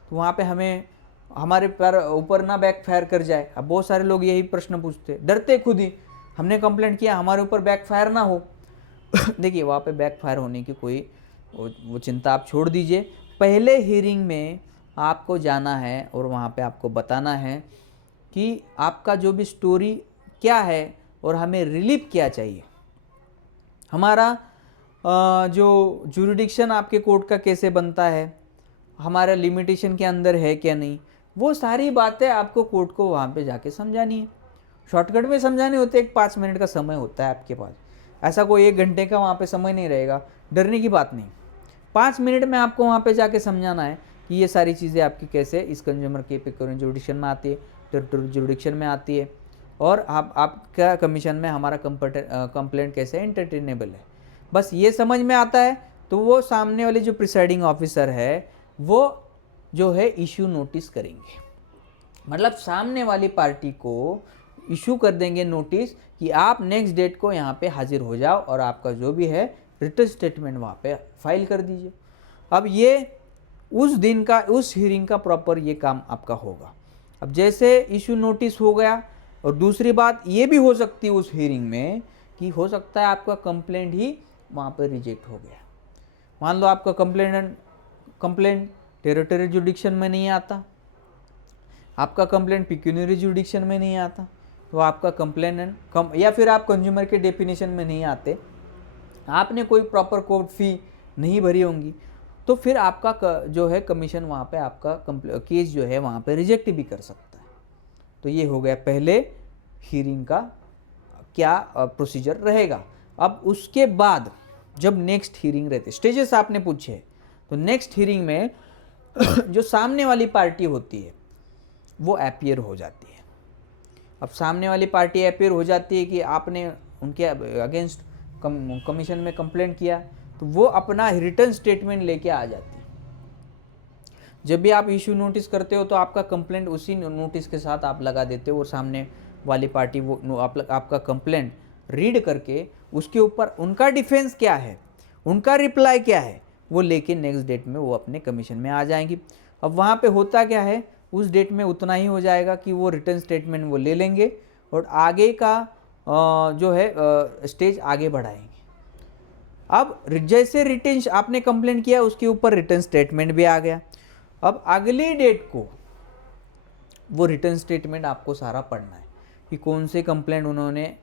तो वहाँ पे हमें हमारे पर ऊपर ना बैक फायर कर जाए। अब बहुत सारे लोग यही प्रश्न पूछते, डरते खुद ही, हमने कंप्लेंट किया हमारे ऊपर बैक फायर ना हो। देखिए वहाँ पे बैक फायर होने की कोई वो चिंता आप छोड़ दीजिए। पहले हियरिंग में आपको जाना है और वहाँ पे आपको बताना है कि आपका जो भी स्टोरी क्या है और हमें रिलीफ क्या चाहिए, हमारा जो जुरिडिक्शन आपके कोर्ट का कैसे बनता है, हमारा लिमिटेशन के अंदर है क्या नहीं, वो सारी बातें आपको कोर्ट को वहाँ पे जाके समझानी है। शॉर्टकट में समझाने होते, एक 5 मिनट का समय होता है आपके पास, ऐसा कोई 1 घंटे का वहाँ पे समय नहीं रहेगा। डरने की बात नहीं, 5 मिनट में आपको वहाँ पे जाके समझाना है कि ये सारी चीज़ें आपकी कैसे इस कंज्यूमर के पिक्योरियन जुरिडिक्शन में आती है, टेरिटोरियल जुरिडिक्शन में आती है, और आपका कमीशन में हमारा कंप्लेंट कैसे एंटरटेनेबल है। बस ये समझ में आता है तो वो सामने वाले जो प्रिसाइडिंग ऑफिसर है वो जो है इशू नोटिस करेंगे, मतलब सामने वाली पार्टी को इशू कर देंगे नोटिस कि आप नेक्स्ट डेट को यहाँ पे हाजिर हो जाओ और आपका जो भी है रिटन स्टेटमेंट वहाँ पे फाइल कर दीजिए। अब ये उस दिन का, उस हियरिंग का प्रॉपर ये काम आपका होगा। अब जैसे इशू नोटिस हो गया, और दूसरी बात ये भी हो सकती है उस हियरिंग में कि हो सकता है आपका कंप्लेंट ही वहाँ पर रिजेक्ट हो गया। मान लो आपका कंप्लेंट टेरिटोरियल जुरिडिक्शन में नहीं आता, आपका कंप्लेंट पिक्यूनियरी जुरिडिक्शन में नहीं आता, तो आपका कंप्लेनेंट या फिर आप कंज्यूमर के डेफिनेशन में नहीं आते, आपने कोई प्रॉपर कोर्ट फी नहीं भरी होंगी, तो फिर आपका जो है कमीशन वहाँ पे आपका केस जो है वहाँ पे रिजेक्ट भी कर सकता है। तो ये हो गया पहले हियरिंग का क्या प्रोसीजर रहेगा। अब उसके बाद जब नेक्स्ट हियरिंग रहती है, स्टेजेस आपने पूछे, तो नेक्स्ट हियरिंग में जो सामने वाली पार्टी होती है वो अपीयर हो जाती है। अब सामने वाली पार्टी अपीयर हो जाती है कि आपने उनके अगेंस्ट कमीशन में कंप्लेंट किया, तो वो अपना रिटर्न स्टेटमेंट लेके आ जाती है। जब भी आप इशू नोटिस करते हो तो आपका कंप्लेंट उसी नोटिस के साथ आप लगा देते हो, और सामने वाली पार्टी वो आपका कंप्लेंट रीड करके उसके ऊपर उनका डिफेंस क्या है, उनका रिप्लाई क्या है, वो लेके नेक्स्ट डेट में वो अपने कमीशन में आ जाएंगी। अब वहाँ पे होता क्या है, उस डेट में उतना ही हो जाएगा कि वो रिटर्न स्टेटमेंट वो ले लेंगे और आगे का जो है स्टेज आगे बढ़ाएंगे। अब जैसे रिटर्न आपने कंप्लेंट किया उसके ऊपर रिटर्न स्टेटमेंट भी आ गया, अब अगली डेट को वो रिटर्न स्टेटमेंट आपको सारा पढ़ना है कि कौन से कंप्लेंट उन्होंने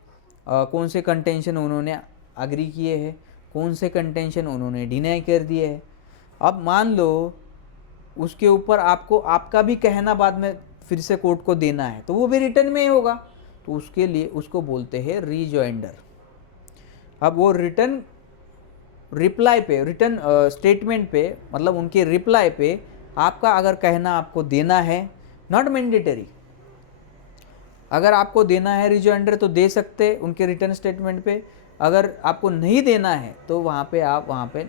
कौन से कंटेंशन उन्होंने अग्री किए हैं, कौन से कंटेंशन उन्होंने डिनाई कर दिए हैं। अब मान लो उसके ऊपर आपको आपका भी कहना बाद में फिर से कोर्ट को देना है, तो वो भी रिटर्न में ही होगा, तो उसके लिए उसको बोलते हैं रीजॉइंडर। अब वो रिटर्न रिप्लाई पे, रिटर्न स्टेटमेंट पे, मतलब उनके रिप्लाई पे आपका अगर कहना आपको देना है, नॉट मैंडेटरी, अगर आपको देना है रिजॉइंडर तो दे सकते उनके रिटर्न स्टेटमेंट पे, अगर आपको नहीं देना है तो वहाँ पे आप वहाँ पे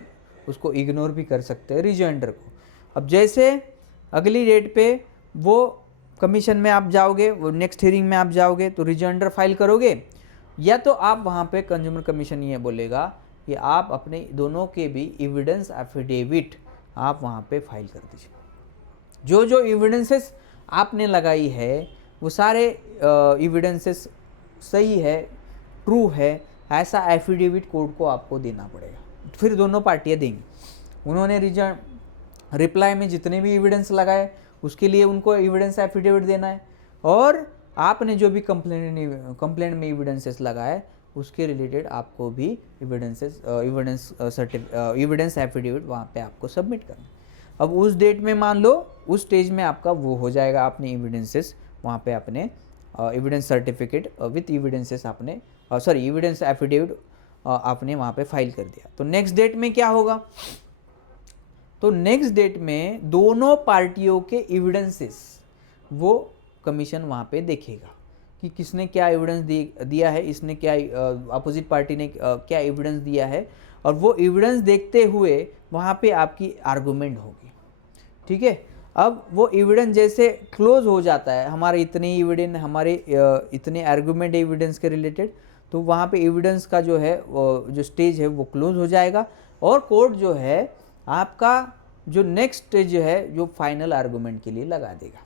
उसको इग्नोर भी कर सकते हैं रिजॉइंडर को। अब जैसे अगली डेट पे वो कमीशन में आप जाओगे, वो नेक्स्ट हियरिंग में आप जाओगे तो रिजॉइंडर फाइल करोगे, या तो आप वहाँ पे कंज्यूमर कमीशन ये बोलेगा कि आप अपने दोनों के भी एविडेंस एफिडेविट आप वहाँ पे फाइल कर दीजिए। जो जो एविडेंसेस आपने लगाई है वो सारे एविडेंसेस सही है, ट्रू है, ऐसा एफिडेविट कोर्ट को आपको देना पड़ेगा। फिर दोनों पार्टियां देंगी। उन्होंने रिप्लाई में जितने भी एविडेंस लगाए उसके लिए उनको एविडेंस एफिडेविट देना है, और आपने जो भी कंप्लेंट में एविडेंसेस लगाए उसके रिलेटेड आपको भी एविडेंस एफिडेविट वहाँ पे आपको सबमिट करना है। अब उस डेट में मान लो उस स्टेज में आपका वो हो जाएगा, आपने एविडेंसेस वहाँ पे अपने एविडेंस सर्टिफिकेट विथ एविडेंसेस आपने एविडेंस एफिडेविट आपने वहाँ पे फाइल कर दिया। तो नेक्स्ट डेट में क्या होगा? तो नेक्स्ट डेट में दोनों पार्टियों के एविडेंसेस वो कमीशन वहाँ पे देखेगा कि किसने क्या एविडेंस दिया है, इसने क्या अपोजिट पार्टी ने क्या एविडेंस दिया है, और वो एविडेंस देखते हुए वहाँ पे आपकी आर्गूमेंट होगी। ठीक है, अब वो एविडेंस जैसे क्लोज हो जाता है, हमारे इतने एविडेंस, हमारे इतने आर्गूमेंट एविडेंस के रिलेटेड, तो वहाँ पे एविडेंस का जो है जो स्टेज है वो क्लोज हो जाएगा, और कोर्ट जो है आपका जो नेक्स्ट स्टेज है जो फाइनल आर्गूमेंट के लिए लगा देगा।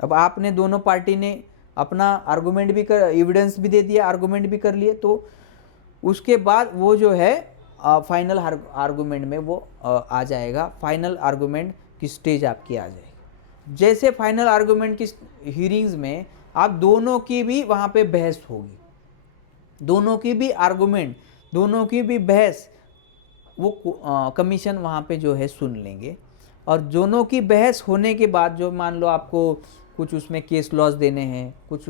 अब आपने दोनों पार्टी ने अपना आर्गूमेंट भी कर, एविडेंस भी दे दिया, आर्गूमेंट भी कर लिए, तो उसके बाद वो जो है फाइनल आर्गूमेंट में वो आ जाएगा। फाइनल आर्गूमेंट की स्टेज आपकी आ जाएगी। जैसे फाइनल आर्गूमेंट की हियरिंग्स में आप दोनों की भी वहाँ पे बहस होगी, दोनों की भी आर्गूमेंट, दोनों की भी बहस वो कमीशन वहाँ पे जो है सुन लेंगे, और दोनों की बहस होने के बाद जो मान लो आपको कुछ उसमें केस लॉस देने हैं, कुछ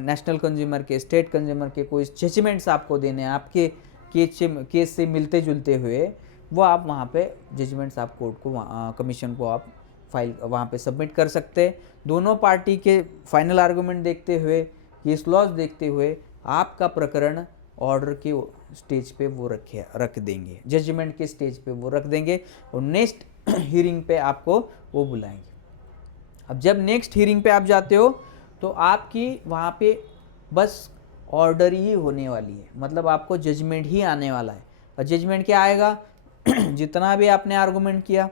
नेशनल कंज्यूमर के, स्टेट कंज्यूमर के कोई जजमेंट्स आपको देने हैं आपके केस से मिलते जुलते हुए, वो आप वहाँ पे जजमेंट्स आप कोर्ट को कमीशन को आप फाइल वहाँ पे सबमिट कर सकते हैं। दोनों पार्टी के फाइनल आर्गूमेंट देखते हुए, केस लॉस देखते हुए आपका प्रकरण ऑर्डर के स्टेज पे वो रख देंगे, जजमेंट के स्टेज पे वो रख देंगे, और नेक्स्ट हियरिंग पे आपको वो बुलाएंगे। अब जब नेक्स्ट हियरिंग पे आप जाते हो तो आपकी वहाँ पे बस ऑर्डर ही होने वाली है, मतलब आपको जजमेंट ही आने वाला है। और जजमेंट क्या आएगा? जितना भी आपने आर्गूमेंट किया,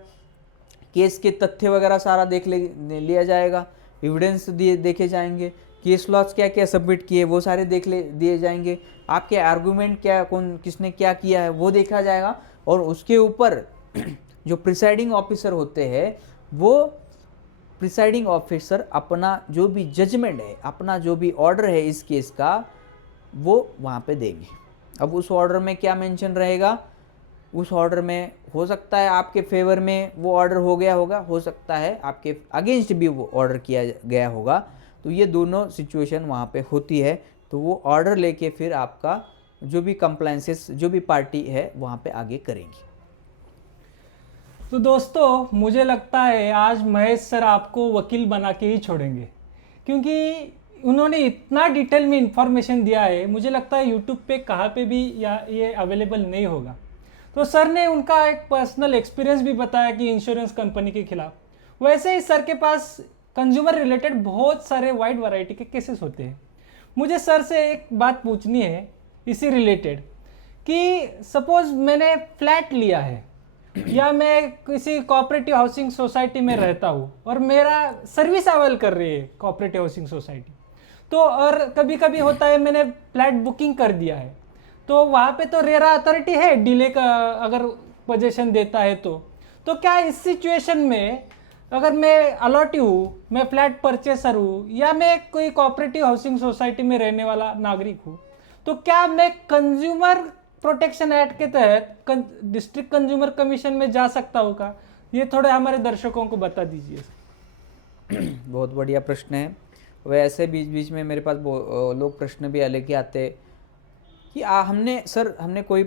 केस के तथ्य वगैरह सारा लिया जाएगा, एविडेंस देखे जाएंगे, केस लॉस क्या क्या सबमिट किए वो सारे दिए जाएंगे, आपके आर्गूमेंट क्या, किसने क्या किया है वो देखा जाएगा, और उसके ऊपर जो प्रिसाइडिंग ऑफिसर होते हैं वो प्रिसाइडिंग ऑफिसर अपना जो भी जजमेंट है, अपना जो भी ऑर्डर है इस केस का, वो वहाँ पे देंगे। अब उस ऑर्डर में क्या मेंशन रहेगा? उस ऑर्डर में हो सकता है आपके फेवर में वो ऑर्डर हो गया होगा, हो सकता है आपके अगेंस्ट भी वो ऑर्डर किया गया होगा। तो ये दोनों सिचुएशन वहाँ पे होती है। तो वो ऑर्डर लेके फिर आपका जो भी कंप्लायंसेस जो भी पार्टी है वहाँ पे आगे करेंगी। तो दोस्तों मुझे लगता है आज महेश सर आपको वकील बना के ही छोड़ेंगे, क्योंकि उन्होंने इतना डिटेल में इंफॉर्मेशन दिया है, मुझे लगता है यूट्यूब पे कहाँ पे भी या ये अवेलेबल नहीं होगा। तो सर ने उनका एक पर्सनल एक्सपीरियंस भी बताया कि इंश्योरेंस कंपनी के खिलाफ। वैसे ही सर के पास कंज्यूमर रिलेटेड बहुत सारे वाइड वैरायटी के केसेस होते हैं। मुझे सर से एक बात पूछनी है इसी रिलेटेड कि सपोज मैंने फ्लैट लिया है या मैं किसी कोऑपरेटिव हाउसिंग सोसाइटी में रहता हूँ और मेरा सर्विस अवेल कर रही है कोऑपरेटिव हाउसिंग सोसाइटी, तो और कभी कभी होता है मैंने फ्लैट बुकिंग कर दिया है, तो वहाँ पे तो रेरा अथॉरिटी है डिले का अगर पोजीशन देता है तो क्या इस सिचुएशन में अगर मैं अलॉटी हूँ, मैं फ्लैट परचेसर हूँ या मैं कोई कोऑपरेटिव हाउसिंग सोसाइटी में रहने वाला नागरिक हूँ, तो क्या मैं कंज्यूमर प्रोटेक्शन एक्ट के तहत डिस्ट्रिक्ट कंज्यूमर कमीशन में जा सकता हूँ का? ये थोड़े हमारे दर्शकों को बता दीजिए। बहुत बढ़िया प्रश्न है। वैसे बीच बीच में मेरे पास लोग प्रश्न भी लेके आते कि हमने कोई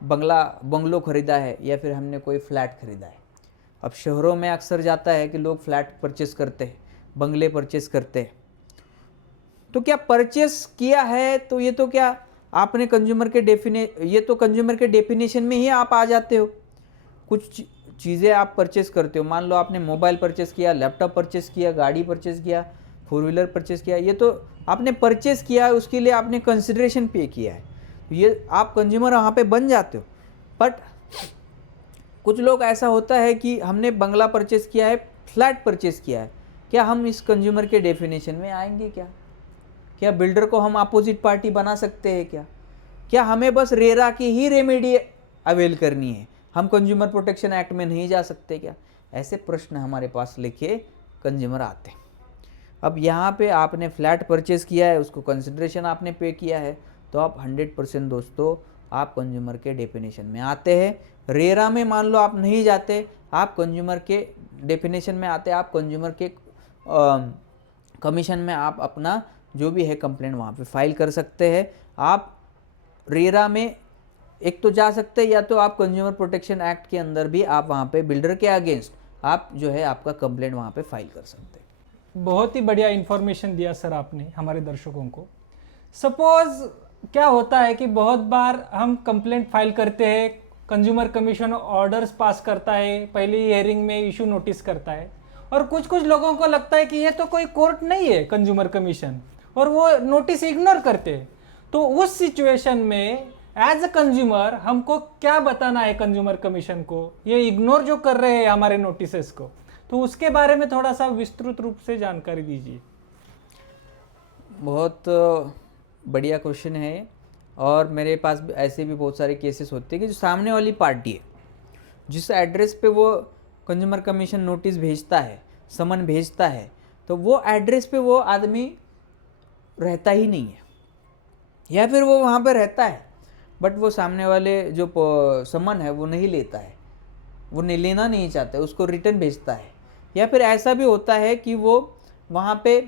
बंगलो खरीदा है या फिर हमने कोई फ्लैट खरीदा है। अब शहरों में अक्सर जाता है कि लोग फ्लैट परचेस करते हैं, बंगले परचेस करते हैं, तो क्या परचेस किया है तो ये तो क्या आपने ये तो कंज्यूमर के डेफिनेशन में ही आप आ जाते हो। कुछ चीज़ें आप परचेस करते हो, मान लो आपने मोबाइल परचेस किया, लैपटॉप परचेस किया, गाड़ी परचेस किया, 4 व्हीलर परचेस किया, ये तो आपने परचेस किया है, उसके लिए आपने कंसिडरेशन पे किया है, तो ये आप कंज्यूमर वहाँ पे बन जाते हो। बट कुछ लोग ऐसा होता है कि हमने बंगला परचेस किया है, फ्लैट परचेस किया है, क्या हम इस कंज्यूमर के डेफिनेशन में आएंगे क्या? क्या बिल्डर को हम अपोजिट पार्टी बना सकते हैं क्या? क्या हमें बस रेरा की ही रेमेडी अवेल करनी है, हम कंज्यूमर प्रोटेक्शन एक्ट में नहीं जा सकते क्या? ऐसे प्रश्न हमारे पास लेके कंज्यूमर आते हैं। अब यहाँ पे आपने फ्लैट परचेस किया है, उसको कंसिडरेशन आपने पे किया है, तो आप 100% दोस्तों आप कंज्यूमर के डेफिनेशन में आते हैं। रेरा में मान लो आप नहीं जाते, आप कंज्यूमर के डेफिनेशन में आते, आप कंज्यूमर के कमीशन में आप अपना जो भी है कंप्लेंट वहाँ पे फाइल कर सकते हैं। आप रेरा में एक तो जा सकते हैं, या तो आप कंज्यूमर प्रोटेक्शन एक्ट के अंदर भी आप वहाँ पे बिल्डर के अगेंस्ट आप जो है आपका कंप्लेंट वहाँ पे फाइल कर सकते हैं। बहुत ही बढ़िया इन्फॉर्मेशन दिया सर आपने हमारे दर्शकों को। सपोज क्या होता है कि बहुत बार हम कंप्लेंट फाइल करते हैं, कंज्यूमर कमीशन ऑर्डर्स पास करता है, पहली हियरिंग में इशू नोटिस करता है, और कुछ कुछ लोगों को लगता है कि ये तो कोई कोर्ट नहीं है कंज्यूमर कमीशन, और वो नोटिस इग्नोर करते हैं। तो उस सिचुएशन में एज अ कंज्यूमर हमको क्या बताना है कंज्यूमर कमीशन को, ये इग्नोर जो कर रहे हैं हमारे नोटिसेस को, तो उसके बारे में थोड़ा सा विस्तृत रूप से जानकारी दीजिए। बहुत बढ़िया क्वेश्चन है, और मेरे पास ऐसे भी बहुत सारे केसेस होते हैं कि जो सामने वाली पार्टी है, जिस एड्रेस पे वो कंज्यूमर कमीशन नोटिस भेजता है, समन भेजता है, तो वो एड्रेस पे वो आदमी रहता ही नहीं है, या फिर वो वहाँ पे रहता है बट वो सामने वाले जो समन है वो नहीं लेता है, वो नहीं लेना नहीं चाहता है, उसको रिटर्न भेजता है। या फिर ऐसा भी होता है कि वो वहाँ पे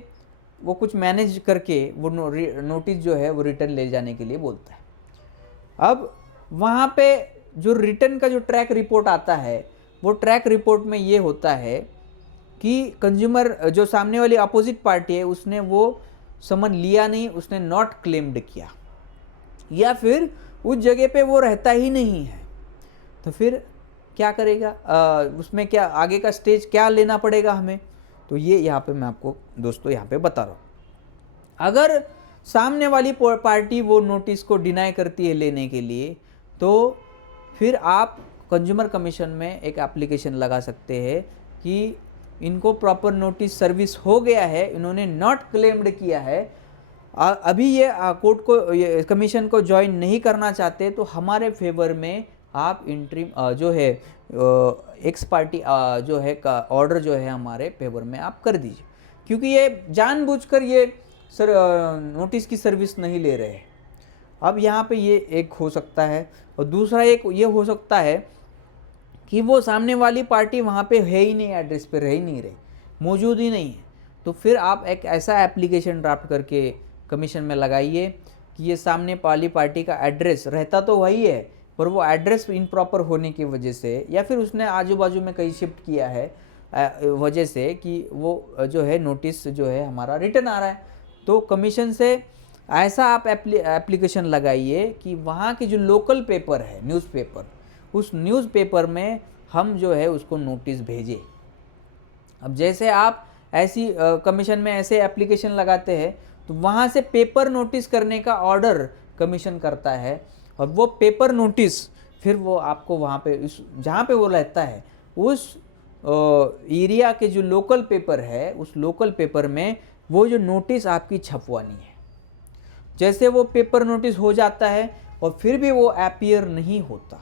वो कुछ मैनेज करके वो नोटिस जो है वो रिटर्न ले जाने के लिए बोलता है। अब वहाँ पे जो रिटर्न का जो ट्रैक रिपोर्ट आता है, वो ट्रैक रिपोर्ट में ये होता है कि कंज्यूमर जो सामने वाली अपोजिट पार्टी है उसने वो समन लिया नहीं, उसने नॉट क्लेम्ड किया, या फिर उस जगह पे वो रहता ही नहीं है, तो फिर क्या करेगा? उसमें क्या आगे का स्टेज क्या लेना पड़ेगा हमें? तो ये यहाँ पे मैं आपको दोस्तों यहाँ पे बता रहा हूँ। अगर सामने वाली पार्टी वो नोटिस को डिनाई करती है लेने के लिए, तो फिर आप कंज्यूमर कमीशन में एक एप्लीकेशन लगा सकते हैं कि इनको प्रॉपर नोटिस सर्विस हो गया है, इन्होंने नॉट क्लेम्ड किया है, अभी ये कोर्ट को कमीशन को ज्वाइन नहीं करना चाहते, तो हमारे फेवर में आप इंट्रीम जो है एक्स पार्टी जो है का ऑर्डर जो है हमारे फेवर में आप कर दीजिए, क्योंकि ये जानबूझकर ये नोटिस की सर्विस नहीं ले रहे हैं। अब यहाँ पे ये एक हो सकता है, और दूसरा एक ये हो सकता है कि वो सामने वाली पार्टी वहाँ पे है ही नहीं, एड्रेस पे रह ही नहीं रही, मौजूद ही नहीं है, तो फिर आप एक ऐसा एप्लीकेशन ड्राफ्ट करके कमीशन में लगाइए कि ये सामने वाली पार्टी का एड्रेस रहता तो वही है, पर वो एड्रेस इनप्रॉपर होने की वजह से, या फिर उसने आजू बाजू में कहीं शिफ्ट किया है वजह से कि वो जो है नोटिस जो है हमारा रिटर्न आ रहा है, तो कमीशन से ऐसा आप एप्लीकेशन लगाइए कि वहाँ की जो लोकल पेपर है, न्यूज़पेपर, उस न्यूज़पेपर में हम जो है उसको नोटिस भेजें। अब जैसे आप ऐसी कमीशन में ऐसे एप्लीकेशन लगाते हैं, तो वहाँ से पेपर नोटिस करने का ऑर्डर कमीशन करता है, और वो पेपर नोटिस फिर वो आपको वहाँ पे उस जहाँ पे वो रहता है उस एरिया के जो लोकल पेपर है, उस लोकल पेपर में वो जो नोटिस आपकी छपवानी है। जैसे वो पेपर नोटिस हो जाता है और फिर भी वो अपीयर नहीं होता,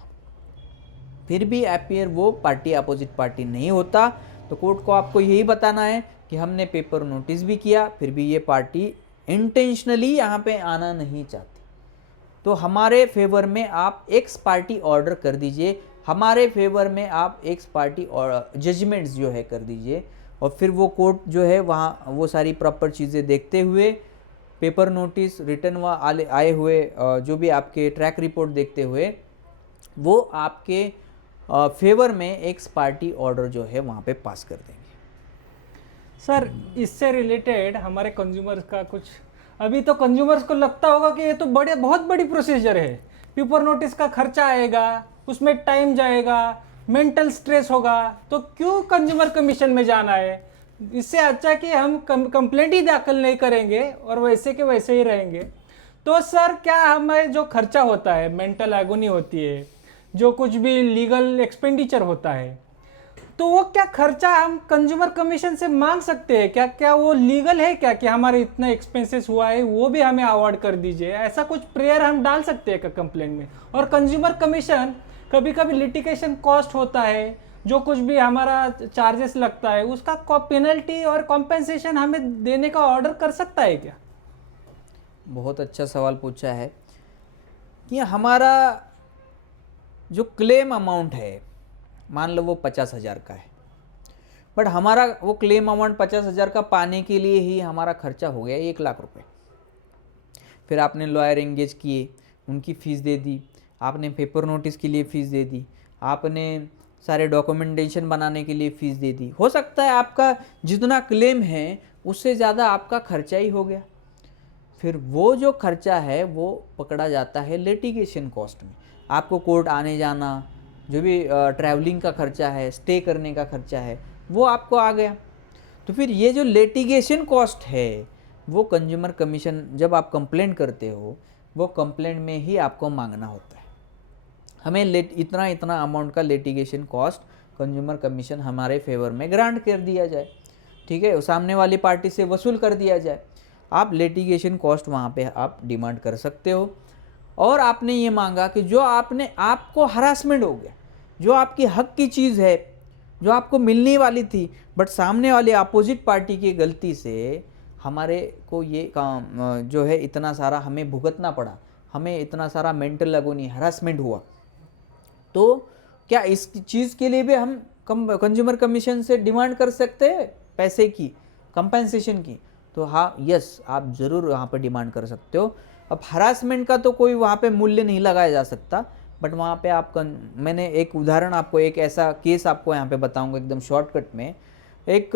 फिर भी अपीयर वो पार्टी अपोजिट पार्टी नहीं होता, तो कोर्ट को आपको यही बताना है कि हमने पेपर नोटिस भी किया, फिर भी ये पार्टी इंटेंशनली यहाँ पे आना नहीं चाहती, तो हमारे फेवर में आप एक्स पार्टी ऑर्डर कर दीजिए, हमारे फेवर में आप एक्स पार्टी और जजमेंट्स जो है कर दीजिए, और फिर वो कोर्ट जो है वहाँ वो सारी प्रॉपर चीज़ें देखते हुए पेपर नोटिस रिटर्न व आए हुए जो भी आपके ट्रैक रिपोर्ट देखते हुए वो आपके फेवर में एक्स पार्टी ऑर्डर जो है वहाँ पे पास कर देंगे। सर इससे रिलेटेड हमारे कंज्यूमर्स का कुछ, अभी तो कंज्यूमर्स को लगता होगा कि ये तो बहुत बड़ी प्रोसीजर है, पेपर नोटिस का खर्चा आएगा, उसमें टाइम जाएगा, मेंटल स्ट्रेस होगा, तो क्यों कंज्यूमर कमीशन में जाना है? इससे अच्छा कि हम कंप्लेंट ही दाखिल नहीं करेंगे और वैसे के वैसे ही रहेंगे। तो सर क्या हमें जो खर्चा होता है, मेंटल एगोनी होती है, जो कुछ भी लीगल एक्सपेंडिचर होता है, तो वो क्या खर्चा हम कंज्यूमर कमीशन से मांग सकते हैं क्या? क्या वो लीगल है क्या कि हमारे इतना एक्सपेंसेस हुआ है वो भी हमें अवॉर्ड कर दीजिए? ऐसा कुछ प्रेयर हम डाल सकते हैं क्या कंप्लेंट में? और कंज्यूमर कमीशन कभी कभी लिटिगेशन कॉस्ट होता है, जो कुछ भी हमारा चार्जेस लगता है उसका पेनल्टी और कॉम्पेंसेशन हमें देने का ऑर्डर कर सकता है क्या? बहुत अच्छा सवाल पूछा है कि हमारा जो क्लेम अमाउंट है, मान लो वो 50,000 का है, बट हमारा वो क्लेम अमाउंट 50,000 का पाने के लिए ही हमारा खर्चा हो गया 1 लाख रुपए। फिर आपने लॉयर एंगेज किए, उनकी फ़ीस दे दी, आपने पेपर नोटिस के लिए फ़ीस दे दी, आपने सारे डॉक्यूमेंटेशन बनाने के लिए फ़ीस दे दी। हो सकता है आपका जितना क्लेम है उससे ज़्यादा आपका खर्चा ही हो गया। फिर वो जो खर्चा है वो पकड़ा जाता है लिटिगेशन कॉस्ट में। आपको कोर्ट आने जाना, जो भी ट्रैवलिंग का खर्चा है, स्टे करने का खर्चा है, वो आपको आ गया। तो फिर ये जो लिटिगेशन कॉस्ट है वो कंज्यूमर कमीशन, जब आप कंप्लेंट करते हो वो कंप्लेंट में ही आपको मांगना होता है। हमें इतना इतना अमाउंट का लिटिगेशन कॉस्ट कंज्यूमर कमीशन हमारे फेवर में ग्रांट कर दिया जाए, ठीक है, सामने वाली पार्टी से वसूल कर दिया जाए। आप लिटिगेशन कॉस्ट वहाँ पे आप डिमांड कर सकते हो। और आपने ये मांगा कि जो आपको हरासमेंट हो गया, जो आपकी हक की चीज़ है, जो आपको मिलने वाली थी, बट सामने वाले अपोजिट पार्टी की गलती से हमारे को ये काम जो है इतना सारा हमें भुगतना पड़ा, हमें इतना सारा मेंटल एगोनी हरासमेंट हुआ, तो क्या इस चीज़ के लिए भी हम कंज्यूमर कमीशन से डिमांड कर सकते हैं पैसे की, कंपेंसेशन की? तो हाँ, यस, आप ज़रूर वहाँ पर डिमांड कर सकते हो। अब हरासमेंट का तो कोई वहाँ पे मूल्य नहीं लगाया जा सकता, बट वहाँ पे मैंने एक उदाहरण आपको, एक ऐसा केस आपको यहाँ पे बताऊँगा एकदम शॉर्टकट में। एक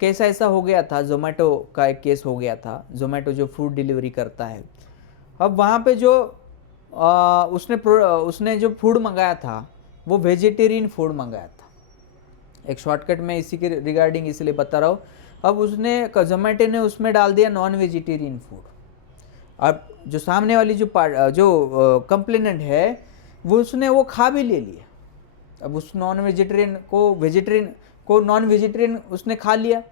केस ऐसा हो गया था, जोमेटो का एक केस हो गया था। जोमेटो जो फूड डिलीवरी करता है, अब वहाँ पे जो उसने जो फूड मंगाया था वो वेजिटेरियन फूड मंगाया था। एक शॉर्टकट में इसी के रिगार्डिंग इसलिए बता रहा हूँ। अब जोमेटो ने उसमें डाल दिया नॉन वेजिटेरियन फूड। अब जो सामने वाली जो कंप्लेनेंट है उसने वो खा भी ले लिया। अब उस नॉन वेजिटेरियन को नॉन वेजिटेरियन उसने खा लिया।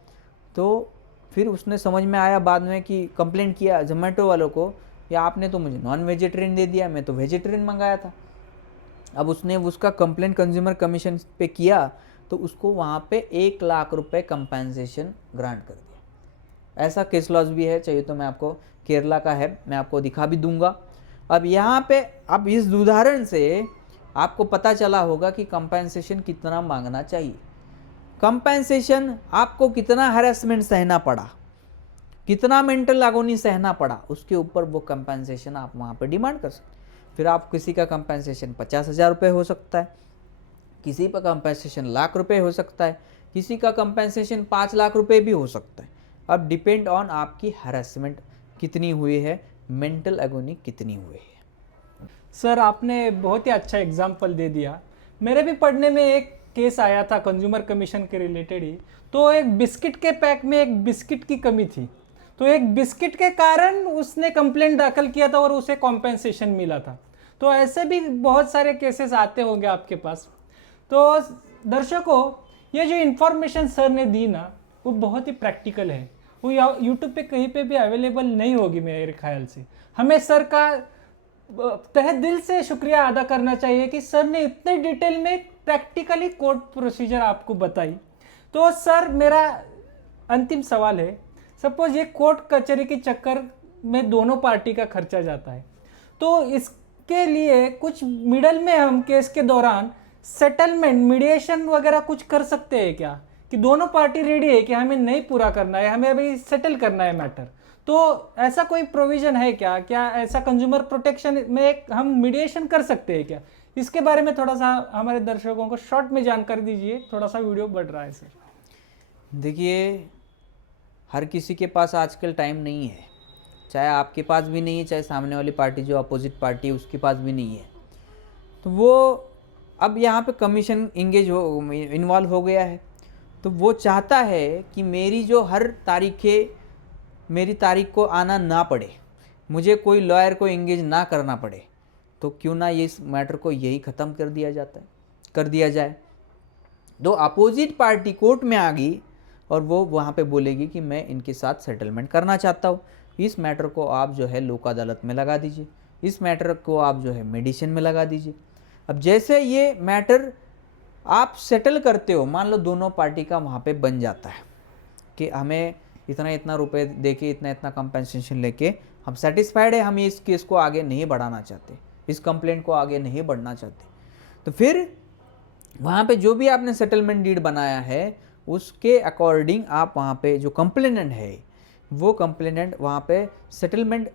तो फिर उसने समझ में आया बाद में कि कंप्लेंट किया जोमेटो वालों को, या आपने तो मुझे नॉन वेजिटेरियन दे दिया, मैं तो वेजिटेरियन मंगाया था। अब उसने उसका कंप्लेंट कंज्यूमर कमीशन पे किया, तो उसको वहाँ पे 1 लाख रुपए कंपेंसेशन ग्रांट कर दिया। ऐसा केस लॉज भी है, चाहिए तो मैं आपको, केरला का है, मैं आपको दिखा भी दूंगा। अब यहाँ पे अब इस उदाहरण से आपको पता चला होगा कि कंपेंसेशन कितना मांगना चाहिए। कंपेंसेशन आपको कितना हैरेसमेंट सहना पड़ा, कितना मेंटल एगोनी सहना पड़ा, उसके ऊपर वो कंपेंसेशन आप वहाँ पे डिमांड कर सकते। फिर आप किसी का कंपेंसेशन 50,000 रुपये हो सकता है, किसी का कंपेंसेशन लाख रुपए हो सकता है, किसी का कंपेंसेशन 5 लाख रुपए भी हो सकता है। अब डिपेंड ऑन आपकी हरासमेंट कितनी हुई है, मेंटल एगोनी कितनी हुई है। सर आपने बहुत ही अच्छा एग्जाम्पल दे दिया। मेरे भी पढ़ने में एक केस आया था कंज्यूमर कमीशन के रिलेटेड ही। तो एक बिस्किट के पैक में एक बिस्किट की कमी थी, तो एक बिस्किट के कारण उसने कंप्लेंट दाखिल किया था और उसे कॉम्पेंसेशन मिला था। तो ऐसे भी बहुत सारे केसेस आते होंगे आपके पास। तो दर्शकों, ये जो इन्फॉर्मेशन सर ने दी ना, वो बहुत ही प्रैक्टिकल है। वो यूट्यूब पे कहीं पे भी अवेलेबल नहीं होगी मेरे ख्याल से। हमें सर का तहे दिल से शुक्रिया अदा करना चाहिए कि सर ने इतने डिटेल में प्रैक्टिकली कोर्ट प्रोसीजर आपको बताई। तो सर मेरा अंतिम सवाल है, सपोज ये कोर्ट कचहरी के चक्कर में दोनों पार्टी का खर्चा जाता है, तो इसके लिए कुछ मिडल में हम केस के दौरान सेटलमेंट, मीडिएशन वगैरह कुछ कर सकते हैं क्या? कि दोनों पार्टी रेडी है कि हमें नहीं पूरा करना है, हमें अभी सेटल करना है मैटर, तो ऐसा कोई प्रोविजन है क्या? क्या ऐसा कंज्यूमर प्रोटेक्शन में एक हम मीडिएशन कर सकते हैं क्या? इसके बारे में थोड़ा सा हमारे दर्शकों को शॉर्ट में जानकारी दीजिए, थोड़ा सा वीडियो बढ़ रहा है सर। देखिए, हर किसी के पास आजकल टाइम नहीं है, चाहे आपके पास भी नहीं है, चाहे सामने वाली पार्टी जो अपोजिट पार्टी है उसके पास भी नहीं है। तो वो अब यहाँ पे कमीशन इन्वॉल्व हो गया है, तो वो चाहता है कि मेरी जो हर मेरी तारीख को आना ना पड़े, मुझे कोई लॉयर को एंगेज ना करना पड़े। तो क्यों ना ये इस मैटर को यही ख़त्म कर दिया जाए। तो अपोजिट पार्टी कोर्ट में आ गई और वो वहाँ पे बोलेगी कि मैं इनके साथ सेटलमेंट करना चाहता हूँ, इस मैटर को आप जो है लोक अदालत में लगा दीजिए, इस मैटर को आप जो है मेडिशन में लगा दीजिए। अब जैसे ये मैटर आप सेटल करते हो, मान लो दोनों पार्टी का वहाँ पे बन जाता है कि हमें इतना इतना रुपए देके इतना इतना कंपनसेशन लेके हम सेटिस्फाइड है, हम इस केस को आगे नहीं बढ़ाना चाहते, इस कंप्लेंट को आगे नहीं बढ़ना चाहते, तो फिर वहाँ पे जो भी आपने सेटलमेंट डीड बनाया है उसके अकॉर्डिंग आप वहाँ पे जो कंप्लेनेंट है वो कंप्लेनेंट वहाँ पे सेटलमेंट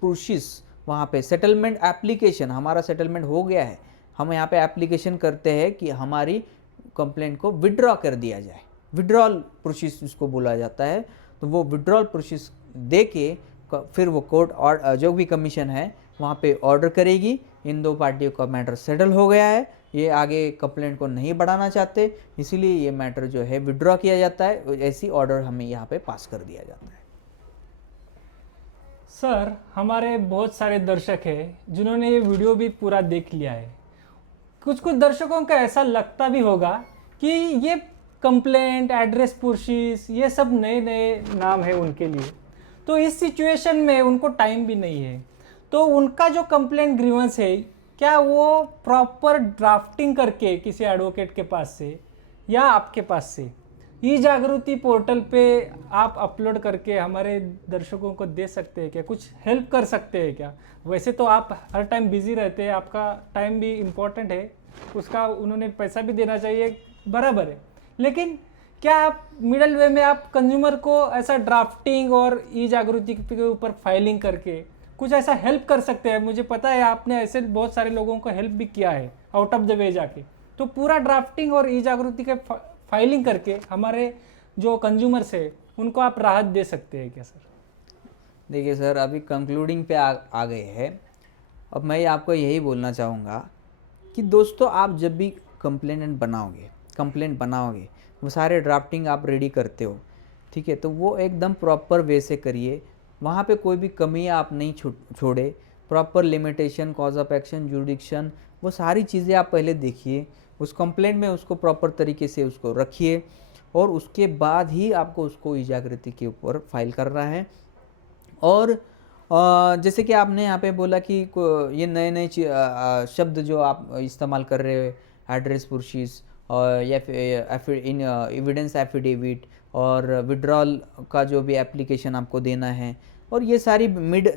प्रोसेस, वहाँ पे सेटलमेंट एप्लीकेशन, हमारा सेटलमेंट हो गया है, हम यहाँ पे एप्लीकेशन करते हैं कि हमारी कंप्लेंट को विड्रॉ कर दिया जाए, विड्रॉल प्रोसेस जिसको बोला जाता है। तो वो विड्रॉल प्रोसेस दे के फिर वो कोर्ट और जो भी कमीशन है वहाँ पे ऑर्डर करेगी, इन दो पार्टियों का मैटर सेटल हो गया है, ये आगे कंप्लेंट को नहीं बढ़ाना चाहते, इसीलिए ये मैटर जो है विड्रॉ किया जाता है, ऐसी ऑर्डर हमें यहाँ पे पास कर दिया जाता है। सर, हमारे बहुत सारे दर्शक हैं जिन्होंने ये वीडियो भी पूरा देख लिया है। कुछ कुछ दर्शकों का ऐसा लगता भी होगा कि ये कंप्लेंट, एड्रेस पुरशीस, ये सब नए नए नाम है उनके लिए, तो इस सिचुएशन में उनको टाइम भी नहीं है, तो उनका जो कंप्लेंट ग्रीवेंस है क्या वो प्रॉपर ड्राफ्टिंग करके किसी एडवोकेट के पास से या आपके पास से ई जागृति पोर्टल पे आप अपलोड करके हमारे दर्शकों को दे सकते हैं क्या? कुछ हेल्प कर सकते हैं क्या? वैसे तो आप हर टाइम बिजी रहते हैं, आपका टाइम भी इम्पोर्टेंट है, उसका उन्होंने पैसा भी देना चाहिए, बराबर है, लेकिन क्या आप मिडल वे में आप कंज्यूमर को ऐसा ड्राफ्टिंग और ई जागृति के ऊपर फाइलिंग करके कुछ ऐसा हेल्प कर सकते हैं? मुझे पता है आपने ऐसे बहुत सारे लोगों को हेल्प भी किया है आउट ऑफ द वे जाके, तो पूरा ड्राफ्टिंग और ई जागृति के फाइलिंग करके हमारे जो कंज्यूमर्स है उनको आप राहत दे सकते हैं क्या सर? देखिए सर, अभी कंक्लूडिंग पे आ गए हैं। अब मैं आपको यही बोलना चाहूँगा कि दोस्तों, आप जब भी कंप्लेंट बनाओगे वो सारे ड्राफ्टिंग आप रेडी करते हो, ठीक है, तो वो एकदम प्रॉपर वे से करिए, वहाँ पे कोई भी कमी आप नहीं छोड़े, proper limitation, cause of action, जुडिक्शन, वो सारी चीज़ें आप पहले देखिए, उस कंप्लेंट में उसको प्रॉपर तरीके से उसको रखिए और उसके बाद ही आपको उसको ई जागृति के ऊपर फाइल करना है। और जैसे कि आपने यहाँ पे बोला कि ये नए नए शब्द जो आप इस्तेमाल कर रहे हो, एड्रेस पुरशीस और या एविडेंस एफिडेविट और विड्रॉल का जो भी एप्लीकेशन आपको देना है, और ये सारी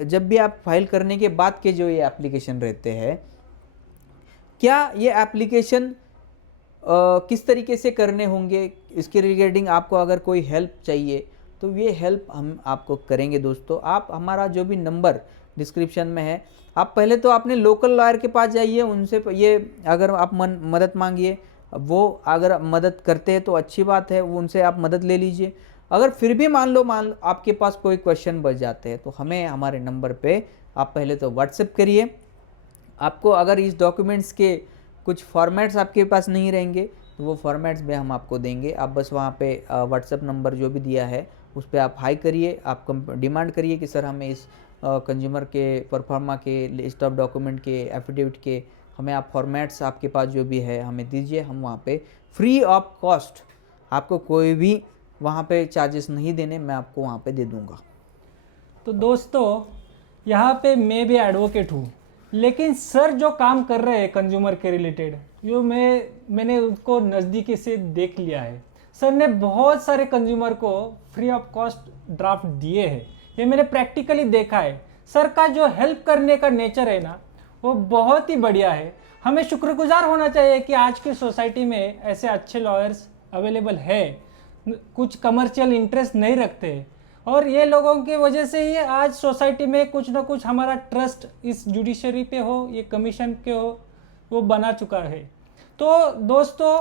जब भी आप फाइल करने के बाद के जो ये एप्लीकेशन रहते हैं, क्या ये एप्लीकेशन किस तरीके से करने होंगे, इसके रिगार्डिंग आपको अगर कोई हेल्प चाहिए तो ये हेल्प हम आपको करेंगे। दोस्तों, आप हमारा जो भी नंबर डिस्क्रिप्शन में है, आप पहले तो अपने लोकल लॉयर के पास जाइए, उनसे ये अगर आप मदद मांगिए, वो अगर मदद करते हैं तो अच्छी बात है, वो उनसे आप मदद ले लीजिए। अगर फिर भी मान लो आपके पास कोई क्वेश्चन बच जाते हैं तो हमें हमारे नंबर पे आप पहले तो व्हाट्सएप करिए। आपको अगर इस डॉक्यूमेंट्स के कुछ फॉर्मेट्स आपके पास नहीं रहेंगे तो वो फॉर्मेट्स भी हम आपको देंगे, आप बस वहाँ पे व्हाट्सएप नंबर जो भी दिया है उस पर आप हाई करिए, आप डिमांड करिए कि सर हमें इस कंज्यूमर के परफॉर्मा के लिस्ट ऑफ डॉक्यूमेंट के एफिडेविट के हमें आप फॉर्मेट्स आपके पास जो भी है हमें दीजिए, हम वहाँ पे फ्री ऑफ कॉस्ट, आपको कोई भी वहाँ पे चार्जेस नहीं देने, मैं आपको वहाँ पे दे दूँगा। तो दोस्तों, यहाँ पे मैं भी एडवोकेट हूँ, लेकिन सर जो काम कर रहे हैं कंज्यूमर के रिलेटेड, जो मैंने उसको नज़दीकी से देख लिया है। सर ने बहुत सारे कंज्यूमर को फ्री ऑफ कॉस्ट ड्राफ्ट दिए हैं, ये मैंने प्रैक्टिकली देखा है। सर का जो हेल्प करने का नेचर है ना, वो बहुत ही बढ़िया है। हमें शुक्रगुजार होना चाहिए कि आज की सोसाइटी में ऐसे अच्छे लॉयर्स अवेलेबल है, कुछ कमर्शियल इंटरेस्ट नहीं रखते, और ये लोगों की वजह से ही आज सोसाइटी में कुछ ना कुछ हमारा ट्रस्ट इस जुडिशरी पे हो, ये कमीशन के हो, वो बना चुका है। तो दोस्तों,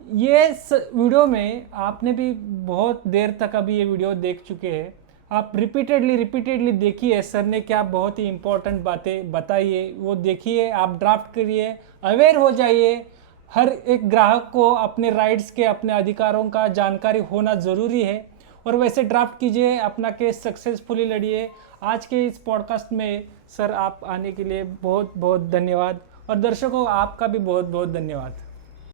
ये वीडियो में आपने भी बहुत देर तक अभी ये वीडियो देख चुके हैं, आप रिपीटेडली देखिए, सर ने क्या बहुत ही इंपॉर्टेंट बातें बताइए, वो देखिए, आप ड्राफ्ट करिए, अवेयर हो जाइए। हर एक ग्राहक को अपने राइट्स के, अपने अधिकारों का जानकारी होना ज़रूरी है, और वैसे ड्राफ्ट कीजिए, अपना केस सक्सेसफुली लड़िए। आज के इस पॉडकास्ट में सर आप आने के लिए बहुत बहुत धन्यवाद और दर्शकों आपका भी बहुत बहुत धन्यवाद।